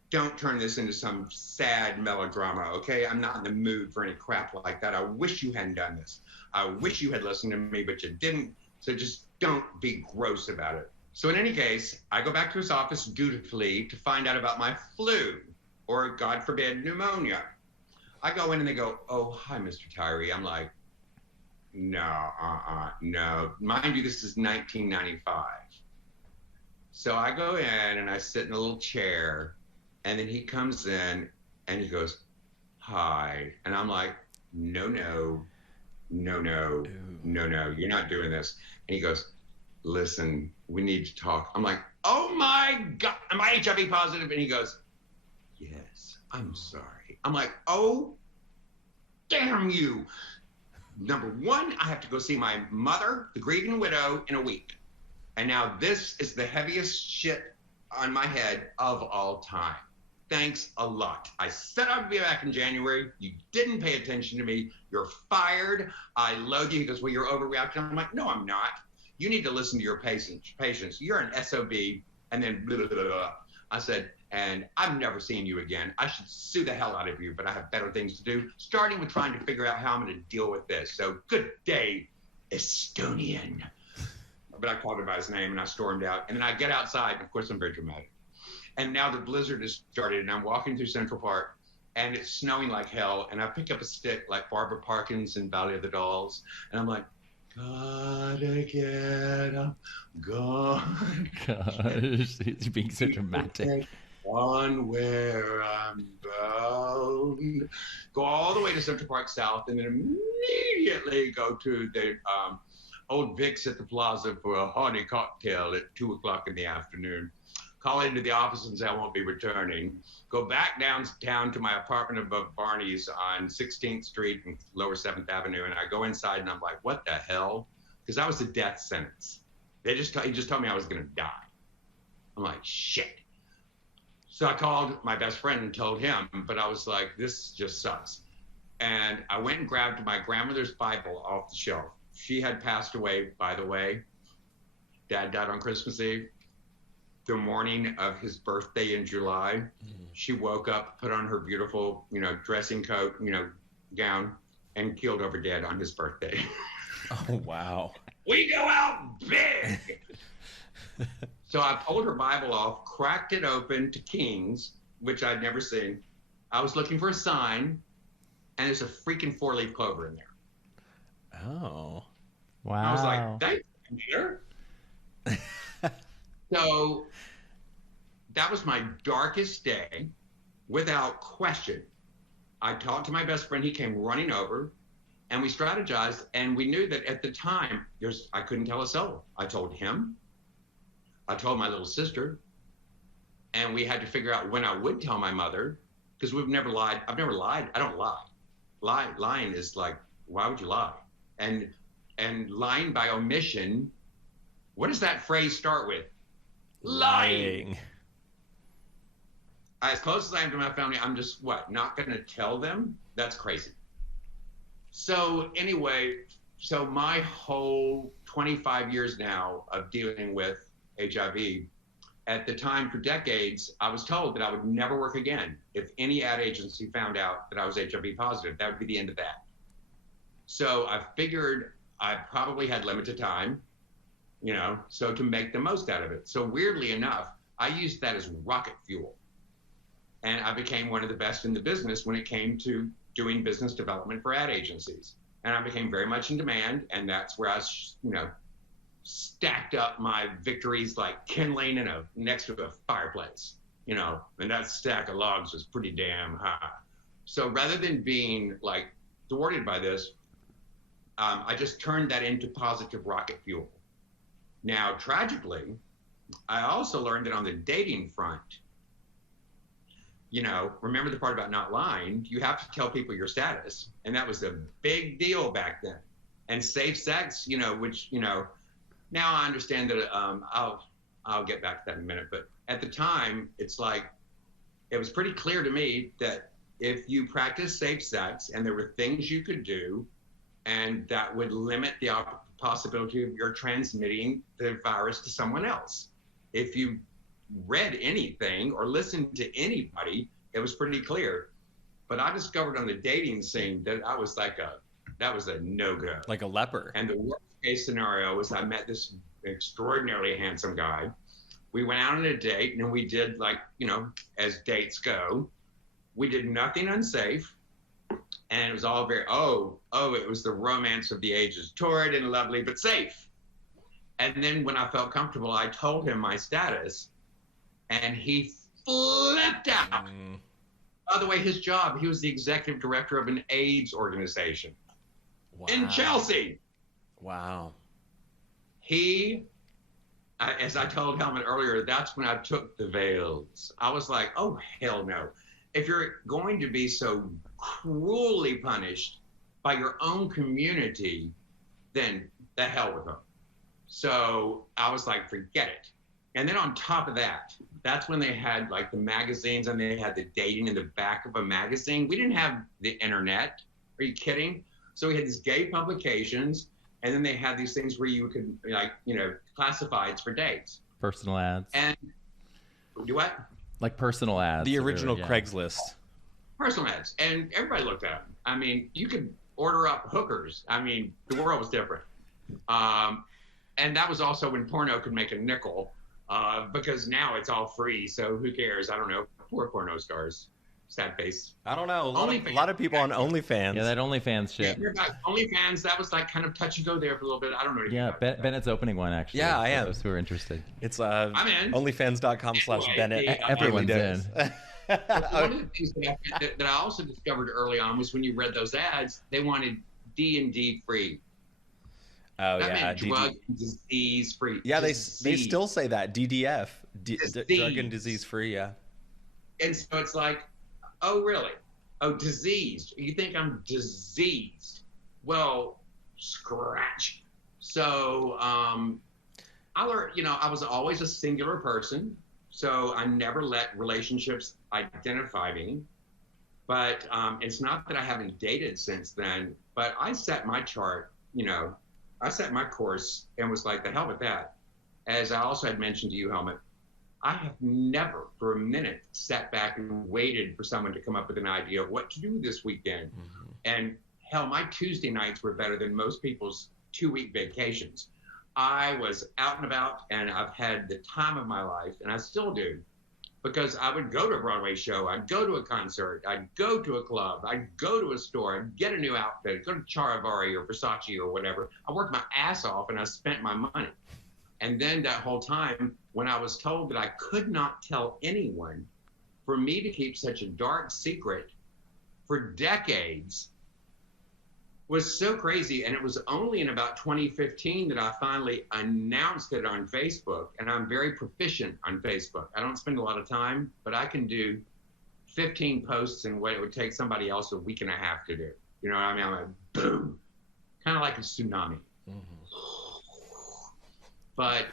don't turn this into some sad melodrama, okay? I'm not in the mood for any crap like that. I wish you hadn't done this. I wish you had listened to me, but you didn't. So just don't be gross about it. So in any case, I go back to his office dutifully to find out about my flu or, God forbid, pneumonia. I go in and they go, oh, hi, Mr. Tyree. I'm like, no. Mind you, this is 1995. So I go in and I sit in a little chair, and then he comes in and he goes, hi. And I'm like, no, you're not doing this. And he goes, listen, we need to talk. I'm like, oh my God, am I HIV positive? And he goes, yes, I'm sorry. I'm like, oh, damn you. Number one, I have to go see my mother, the grieving widow, in a week. And now this is the heaviest shit on my head of all time. thanks a lot. I said I'd be back in January. You didn't pay attention to me. You're fired. I loathe you." He goes, "Well, you're overreacting." I'm like, "No, I'm not. You need to listen to your patients. You're an SOB." And then blah, blah, blah, blah. I said, "And I'm never seeing you again. I should sue the hell out of you, but I have better things to do, starting with trying to figure out how I'm going to deal with this. So good day, Estonian." But I called him by his name and I stormed out. And then I get outside, and of course I'm very dramatic. And now the blizzard has started, and I'm walking through Central Park, and it's snowing like hell. And I pick up a stick like Barbara Parkins in Valley of the Dolls, and I'm like, "Gotta get up, gone." Gosh, he's being so dramatic. On where I'm bound. Go all the way to Central Park South, and then immediately go to the Old Vic's at the Plaza for a hearty cocktail at 2:00 in the afternoon. Call into the office and say I won't be returning. Go back downtown to my apartment above Barney's on 16th Street and Lower 7th Avenue, and I go inside and I'm like, "What the hell?" Because that was a death sentence. He just told me I was going to die. I'm like, shit. So I called my best friend and told him, but I was like, this just sucks. And I went and grabbed my grandmother's Bible off the shelf. She had passed away, by the way. Dad died on Christmas Eve. The morning of his birthday in July, she woke up, put on her beautiful, dressing coat, gown, and keeled over dead on his birthday. Oh, wow. We go out big. So I pulled her Bible off, cracked it open to Kings, which I'd never seen. I was looking for a sign, and there's a freaking 4-leaf clover in there. Oh. Wow. I was like, thanks, Peter. So that was my darkest day, without question. I talked to my best friend. He came running over, and we strategized, and we knew that at the time, I couldn't tell a soul. I told him. I told my little sister, and we had to figure out when I would tell my mother, because we've never lied. I've never lied. I don't lie. Lying is like, why would you lie? And lying by omission, what does that phrase start with? Lying. As close as I am to my family, I'm just, not going to tell them? That's crazy. So anyway, my whole 25 years now of dealing with HIV, at the time for decades, I was told that I would never work again. If any ad agency found out that I was HIV positive, that would be the end of that. So I figured I probably had limited time, so to make the most out of it. So weirdly enough, I used that as rocket fuel. And I became one of the best in the business when it came to doing business development for ad agencies. And I became very much in demand, and that's where I, stacked up my victories like kindling next to a fireplace, and that stack of logs was pretty damn high. So rather than being like thwarted by this, I just turned that into positive rocket fuel. Now, tragically, I also learned that on the dating front, remember the part about not lying, you have to tell people your status. And that was a big deal back then. And safe sex, which, now I understand that I'll get back to that in a minute. But at the time, it's like, it was pretty clear to me that if you practice safe sex and there were things you could do, and that would limit the possibility of your transmitting the virus to someone else. If you read anything or listened to anybody, it was pretty clear. But I discovered on the dating scene that that was a no-go. Like a leper. And the worst case scenario was I met this extraordinarily handsome guy. We went out on a date and we did as dates go, we did nothing unsafe. And it was all very, it was the romance of the ages, torrid and lovely, but safe. And then when I felt comfortable, I told him my status, and he flipped out. By the way, his job, he was the executive director of an AIDS organization in Chelsea. Wow. As I told Helmut earlier, that's when I took the veils. I was like, oh, hell no. If you're going to be so cruelly punished by your own community, then the hell with them. So I was like, forget it. And then on top of that, that's when they had like the magazines and they had the dating in the back of a magazine. We didn't have the internet. Are you kidding? So we had these gay publications, and then they had these things where you could, like, classifieds for dates. Personal ads. And do what? Like personal ads. The original Craigslist. Personal ads. And everybody looked at them. I mean, you could order up hookers. I mean, the world was different. And that was also when porno could make a nickel, because now it's all free. So who cares? I don't know. Poor porno stars. Sad face. I don't know. A lot of people on OnlyFans. Yeah, that OnlyFans shit. Yeah, OnlyFans, that was like kind of touch and go there for a little bit. I don't know. Yeah, Bennett's opening one, actually. Yeah, I am. Those who are interested. It's I'm in. onlyfans.com/Bennett. Everyone's in. One of the things that I also discovered early on was when you read those ads, they wanted D&D free. Oh, that yeah. meant drug and disease free. Yeah, they still say that. DDF. Drug and disease free, yeah. And so it's like, oh, really? Oh, diseased. You think I'm diseased? Well, scratch. So I learned, I was always a singular person. So I never let relationships identify me. But it's not that I haven't dated since then, but I set my chart, I set my course and was like, the hell with that. As I also had mentioned to you, Helmut, I have never for a minute sat back and waited for someone to come up with an idea of what to do this weekend. Mm-hmm. And hell, my Tuesday nights were better than most people's 2-week vacations. I was out and about, and I've had the time of my life, and I still do, because I would go to a Broadway show, I'd go to a concert, I'd go to a club, I'd go to a store, I'd get a new outfit, I'd go to Charivari or Versace or whatever. I worked my ass off, and I spent my money. And then that whole time, when I was told that I could not tell anyone, for me to keep such a dark secret for decades was so crazy. And it was only in about 2015 that I finally announced it on Facebook. And I'm very proficient on Facebook. I don't spend a lot of time, but I can do 15 posts in what it would take somebody else a week and a half to do. You know what I mean? I'm like, boom, kind of like a tsunami. Mm-hmm. But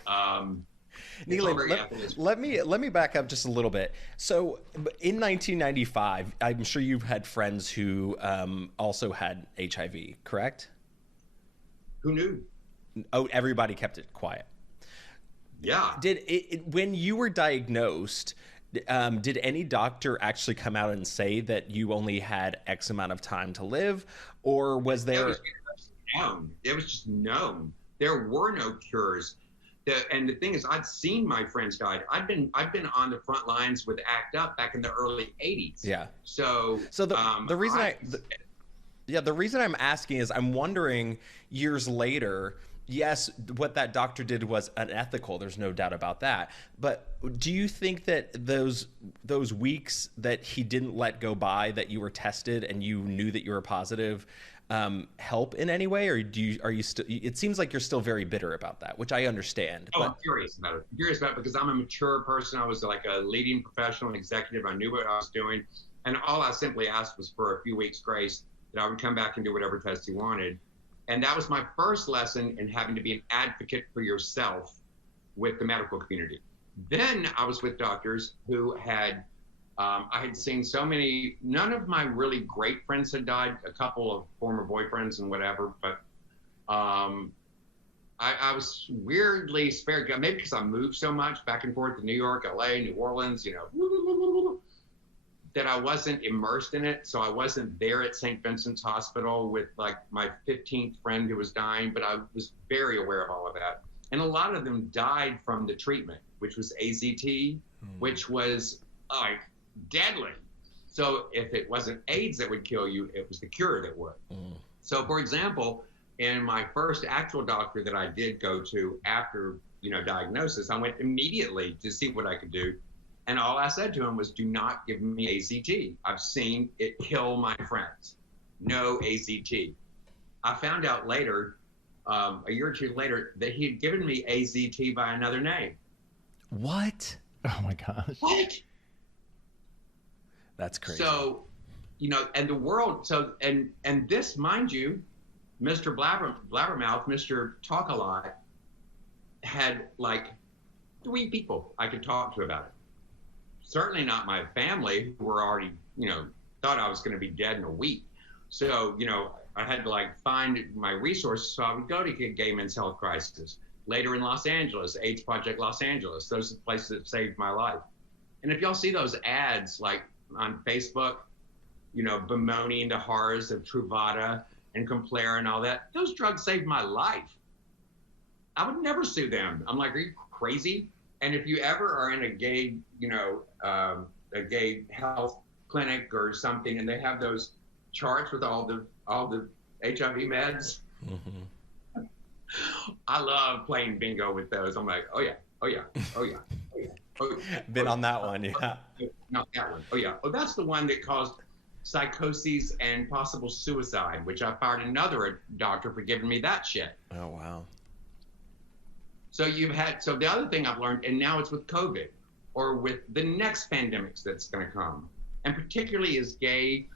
Neilan, let me back up just a little bit. So in 1995, I'm sure you've had friends who also had HIV, correct? Who knew? Oh, everybody kept it quiet. Yeah. Did when you were diagnosed, did any doctor actually come out and say that you only had X amount of time to live, or was there? It was just known. There were no cures. And the thing is, I'd seen my friends died. I've been on the front lines with ACT UP back in the early 80s. Yeah. So the reason I'm asking is I'm wondering years later. Yes, what that doctor did was unethical. There's no doubt about that. But do you think that those weeks that he didn't let go by, that you were tested and you knew that you were positive, help in any way, or are you still? It seems like you're still very bitter about that, which I understand. Oh, I'm curious about it. I'm curious about it because I'm a mature person. I was like a leading professional executive. I knew what I was doing, and all I simply asked was for a few weeks' grace that I would come back and do whatever test he wanted. And that was my first lesson in having to be an advocate for yourself with the medical community. Then I was with doctors who had. I had seen so many, none of my really great friends had died, a couple of former boyfriends and whatever, but I was weirdly spared, maybe because I moved so much back and forth to New York, LA, New Orleans, that I wasn't immersed in it. So I wasn't there at St. Vincent's Hospital with like my 15th friend who was dying, but I was very aware of all of that. And a lot of them died from the treatment, which was AZT, which was like, deadly. So if it wasn't AIDS that would kill you, it was the cure that would. So for example, in my first actual doctor that I did go to after diagnosis, I went immediately to see what I could do, and all I said to him was, do not give me AZT. I've seen it kill my friends. No AZT. I found out later, a year or two later, that he had given me AZT by another name. What? Oh my gosh. What? That's crazy. So, and the world, and this, mind you, Mr. Blabbermouth, Mr. Talk a Lot, had like 3 people I could talk to about it. Certainly not my family, who were already, thought I was going to be dead in a week. So, I had to find my resources. So I would go to Gay Men's Health Crisis. Later in Los Angeles, AIDS Project Los Angeles. Those are the places that saved my life. And if y'all see those ads on Facebook, bemoaning the horrors of Truvada and Complera and all that, those drugs saved my life. I would never sue them. I'm like, are you crazy? And if you ever are in a gay, a gay health clinic or something, and they have those charts with all the HIV meds, I love playing bingo with those. I'm like, oh yeah, oh yeah, oh yeah, oh yeah. Oh, Been on that one, yeah. Not that one. Oh yeah. Oh, that's the one that caused psychosis and possible suicide, which I fired another doctor for giving me that shit. Oh wow. So the other thing I've learned, and now it's with COVID or with the next pandemics that's going to come, and particularly as gay,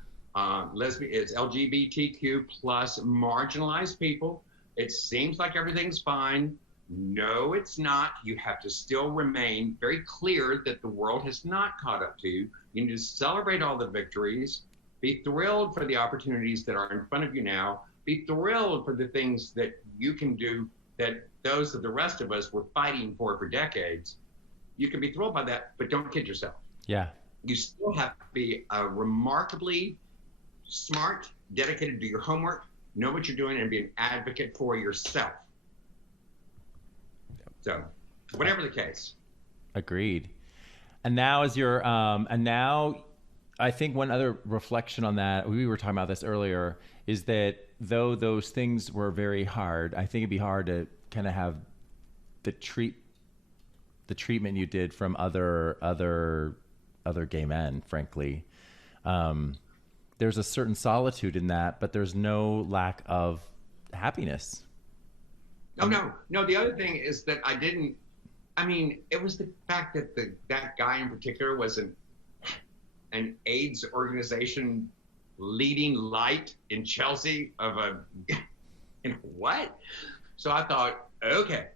lesbian, it's LGBTQ plus marginalized people, it seems like everything's fine. No, it's not. You have to still remain very clear that the world has not caught up to you. You need to celebrate all the victories, be thrilled for the opportunities that are in front of you now, be thrilled for the things that you can do that those of the rest of us were fighting for decades. You can be thrilled by that, but don't kid yourself. Yeah. You still have to be remarkably smart, dedicated to your homework, know what you're doing, and be an advocate for yourself. So, whatever the case. Agreed. And now I think one other reflection on that, we were talking about this earlier, is that though those things were very hard, I think it'd be hard to kind of have the treatment you did from other gay men, frankly. There's a certain solitude in that, but there's no lack of happiness. No. The other thing is that it was the fact that that guy in particular was an AIDS organization leading light in Chelsea what? So I thought, okay.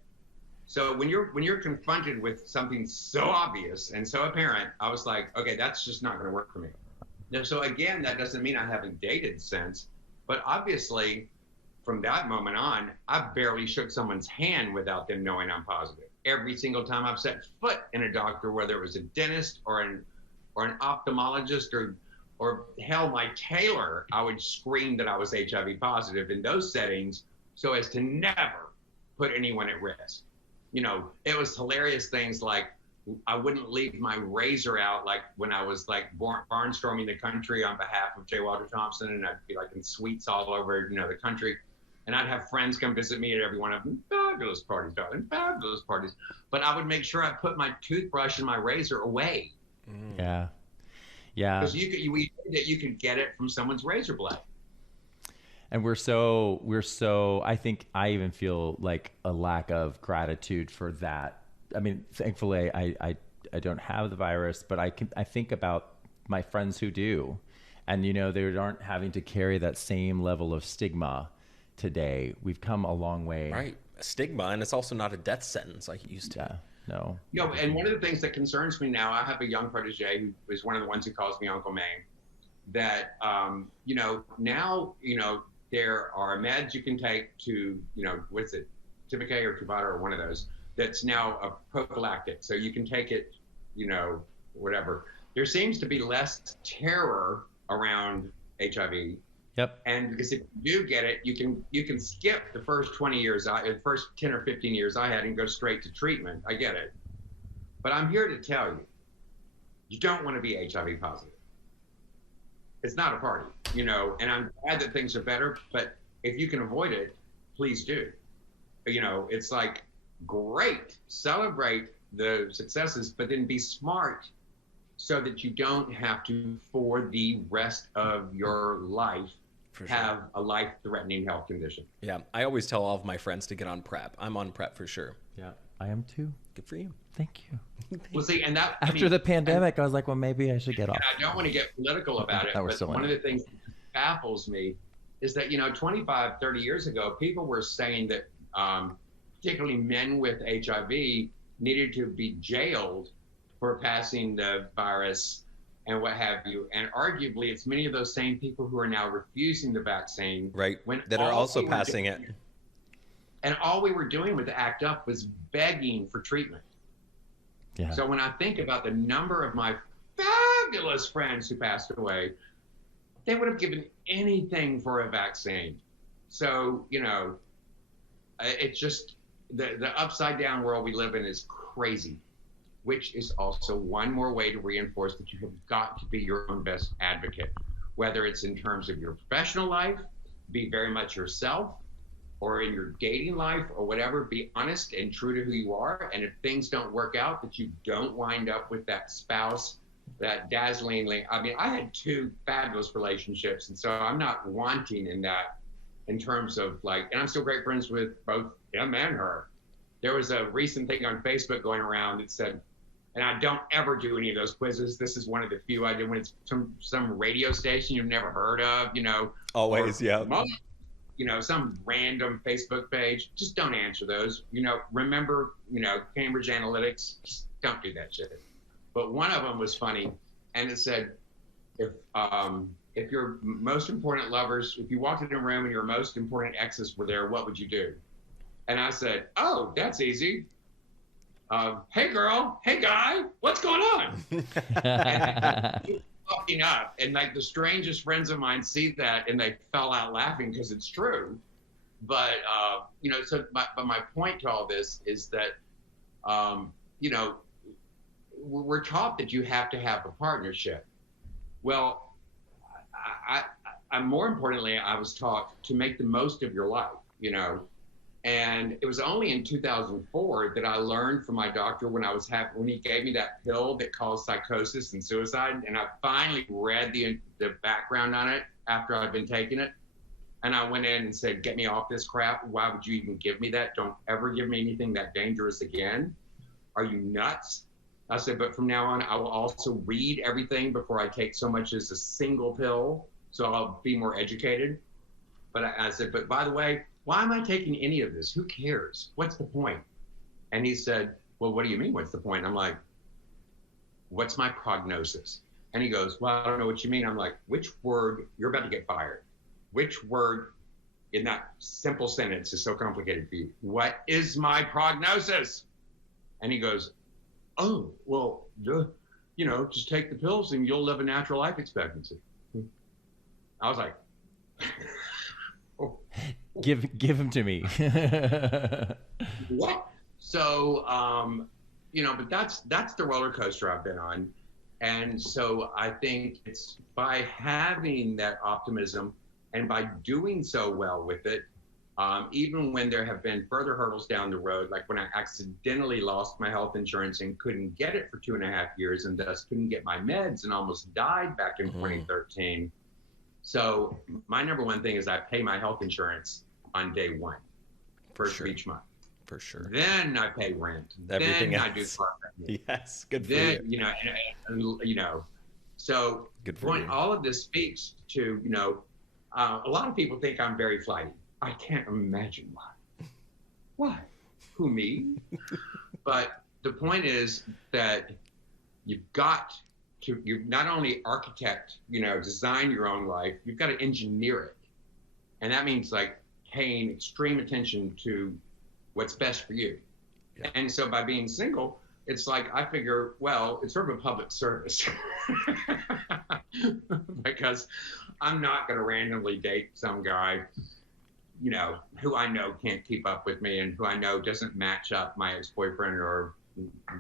So when you're confronted with something so obvious and so apparent, I was like, okay, that's just not going to work for me. Now, so again, that doesn't mean I haven't dated since, but obviously from that moment on, I barely shook someone's hand without them knowing I'm positive. Every single time I've set foot in a doctor, whether it was a dentist or an ophthalmologist or hell, my tailor, I would scream that I was HIV positive in those settings so as to never put anyone at risk. It was hilarious things like I wouldn't leave my razor out like when I was barnstorming the country on behalf of J. Walter Thompson, and I'd be in suites all over the country. And I'd have friends come visit me at every one of them. Fabulous parties, darling, fabulous parties. But I would make sure I put my toothbrush and my razor away. Yeah. Because you can get it from someone's razor blade. And we're so, I think I even feel like a lack of gratitude for that. I mean, thankfully I don't have the virus, but I think about my friends who do, and they aren't having to carry that same level of stigma today. We've come a long way. Right. Stigma, and it's also not a death sentence like it used to. No. And one of the things that concerns me now, I have a young protege who is one of the ones who calls me Uncle May, that, now, there are meds you can take to, what's it, Tivicay or Truvada or one of those, that's now a prophylactic. So you can take it, whatever. There seems to be less terror around HIV. Yep. And because if you do get it, you can skip the first 20 years, the first 10 or 15 years I had and go straight to treatment. I get it. But I'm here to tell you, you don't want to be HIV positive. It's not a party, and I'm glad that things are better, but if you can avoid it, please do. It's great, celebrate the successes, but then be smart so that you don't have to, for the rest of your life, have a life-threatening health condition. Yeah, I always tell all of my friends to get on PrEP. I'm on PrEP for sure. Yeah, I am too. Good for you. Thank you. Well, see, and that after the pandemic, I was like, well, maybe I should get off. I don't want to get political about it, but one of the things that baffles me is that 25, 30 years ago, people were saying that particularly men with HIV needed to be jailed for passing the virus and what have you. And arguably, it's many of those same people who are now refusing the vaccine. Right, that are also passing it. And all we were doing with ACT UP was begging for treatment. Yeah. So when I think about the number of my fabulous friends who passed away, they would have given anything for a vaccine. So, you know, it's just the upside down world we live in is crazy, which is also one more way to reinforce that you have got to be your own best advocate, whether it's in terms of your professional life, be very much yourself, or in your dating life or whatever, be honest and true to who you are. And if things don't work out, that you don't wind up with that spouse, that dazzlingly, I mean, I had 2 fabulous relationships. And so I'm not wanting in that in terms of like, and I'm still great friends with both him and her. There was a recent thing on Facebook going around that said, and I don't ever do any of those quizzes. This is one of the few I do when it's some radio station you've never heard of, you know. Always, yeah. You know, some random Facebook page. Just don't answer those. You know, remember, you know, Cambridge Analytics. Just don't do that shit. But one of them was funny, and it said, if your most important lovers, if you walked in a room and your most important exes were there, what would you do? And I said, oh, that's easy. Hey girl, hey guy, what's going on? And fucking up, and like the strangest friends of mine see that and they fell out laughing because it's true. But you know, so but my point to all this is that you know, we're taught that you have to have a partnership. Well, I more importantly, I was taught to make the most of your life, you know. And it was only in 2004 that I learned from my doctor when he gave me that pill that caused psychosis and suicide. And I finally read the background on it after I'd been taking it. And I went in and said, get me off this crap. Why would you even give me that? Don't ever give me anything that dangerous again. Are you nuts? I said, but from now on, I will also read everything before I take so much as a single pill. So I'll be more educated. But I said, but by the way, why am I taking any of this? Who cares? What's the point? And he said, well, what do you mean, what's the point? I'm like, what's my prognosis? And he goes, well, I don't know what you mean. I'm like, which word, you're about to get fired. Which word in that simple sentence is so complicated for you? What is my prognosis? And he goes, oh, well, you know, just take the pills and you'll live a natural life expectancy. I was like, oh. Give him to me. What? So, you know, but that's the roller coaster I've been on. And so I think it's by having that optimism and by doing so well with it, even when there have been further hurdles down the road, like when I accidentally lost my health insurance and couldn't get it for 2.5 years and thus couldn't get my meds and almost died back in 2013. So my number one thing is I pay my health insurance on day one, first of each month. For sure. Then I pay rent. Everything then else. I do carpet. Yes, good for then, you. You know, so Good for you. all of this speaks to, you know, a lot of people think I'm very flighty. I can't imagine why. Why? Who, me? But the point is that you've got to, you not only architect, you know, design your own life, you've got to engineer it. And that means like paying extreme attention to what's best for you. Yeah. And so by being single, it's like, I figure, well, it's sort of a public service because I'm not going to randomly date some guy, you know, who I know can't keep up with me and who I know doesn't match up my ex-boyfriend or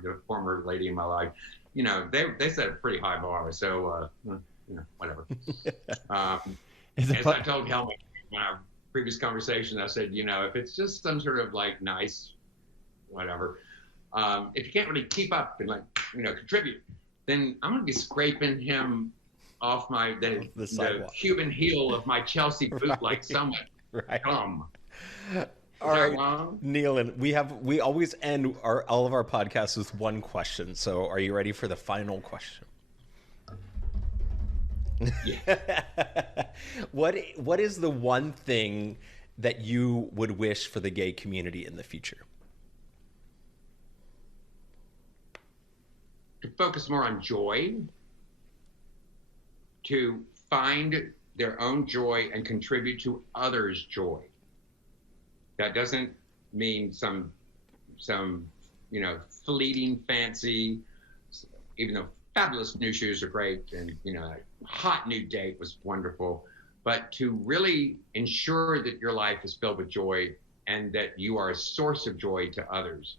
the former lady in my life. You know, they set a pretty high bar. So, you know, whatever. As I told Helmut in our previous conversation, I said, you know, if it's just some sort of like nice, whatever, if you can't really keep up and like, you know, contribute, then I'm going to be scraping him off the Cuban heel of my Chelsea boot like someone. Right. Come. All right, Neilan, we always end all of our podcasts with one question. So are you ready for the final question? Yeah. What is the one thing that you would wish for the gay community in the future? to focus more on joy, to find their own joy and contribute to others' joy. That doesn't mean some fleeting fancy, even though fabulous new shoes are great and a hot new date was wonderful, but to really ensure that your life is filled with joy and that you are a source of joy to others,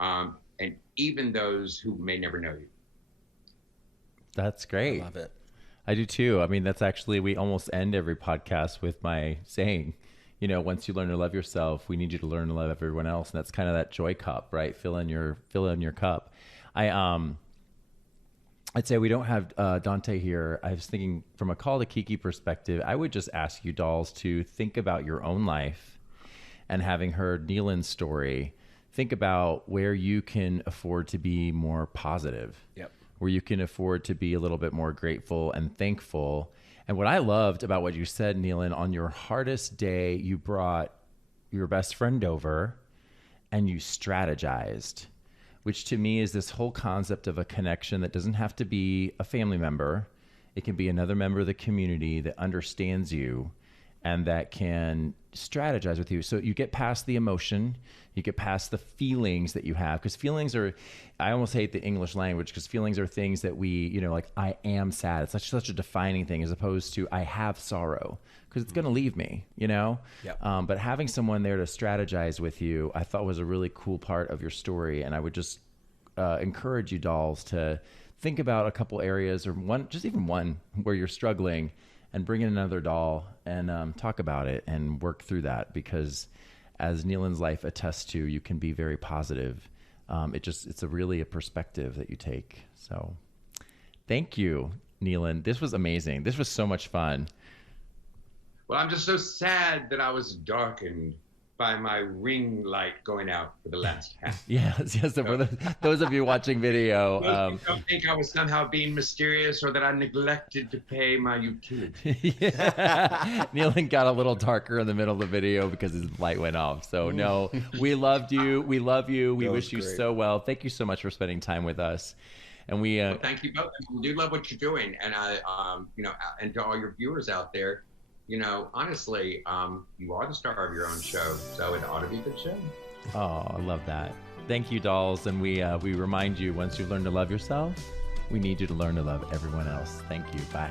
and even those who may never know you. That's great. I love it. I do too. I mean, that's actually, we almost end every podcast with my saying, once you learn to love yourself, we need you to learn to love everyone else. And that's kind of that joy cup, right? Fill in your cup. I'd say we don't have Dante here. I was thinking from a Call to Kiki perspective, I would just ask you dolls to think about your own life, and having heard Neilan's story, think about where you can afford to be more positive. Yep. Where you can afford to be a little bit more grateful and thankful. And what I loved about what you said, Neilan, on your hardest day, you brought your best friend over and you strategized, which to me is this whole concept of a connection that doesn't have to be a family member. It can be another member of the community that understands you and that can strategize with you. So you get past the emotion, you get past the feelings that you have, because feelings are, I almost hate the English language, because feelings are things that we, like I am sad. It's such a defining thing, as opposed to I have sorrow, because it's going to leave me, Yep. But having someone there to strategize with you, I thought was a really cool part of your story. And I would just encourage you dolls to think about a couple areas, or even one where you're struggling, and bring in another doll and talk about it and work through that, because as Neilan's life attests to, you can be very positive. It's really a perspective that you take. So thank you, Neilan. This was amazing. This was so much fun. Well, I'm just so sad that I was darkened by my ring light going out for the last half. Yes. So for those of you watching video, don't think I was somehow being mysterious or that I neglected to pay my utility. Neilan got a little darker in the middle of the video because his light went off. So no, we loved you. We love you. We wish you so well. Thank you so much for spending time with us. And we well, thank you both. We do love what you're doing, and and to all your viewers out there, honestly, you are the star of your own show, so it ought to be a good show. Oh, I love that. Thank you, dolls. And we remind you, once you've learned to love yourself, we need you to learn to love everyone else. Thank you. Bye.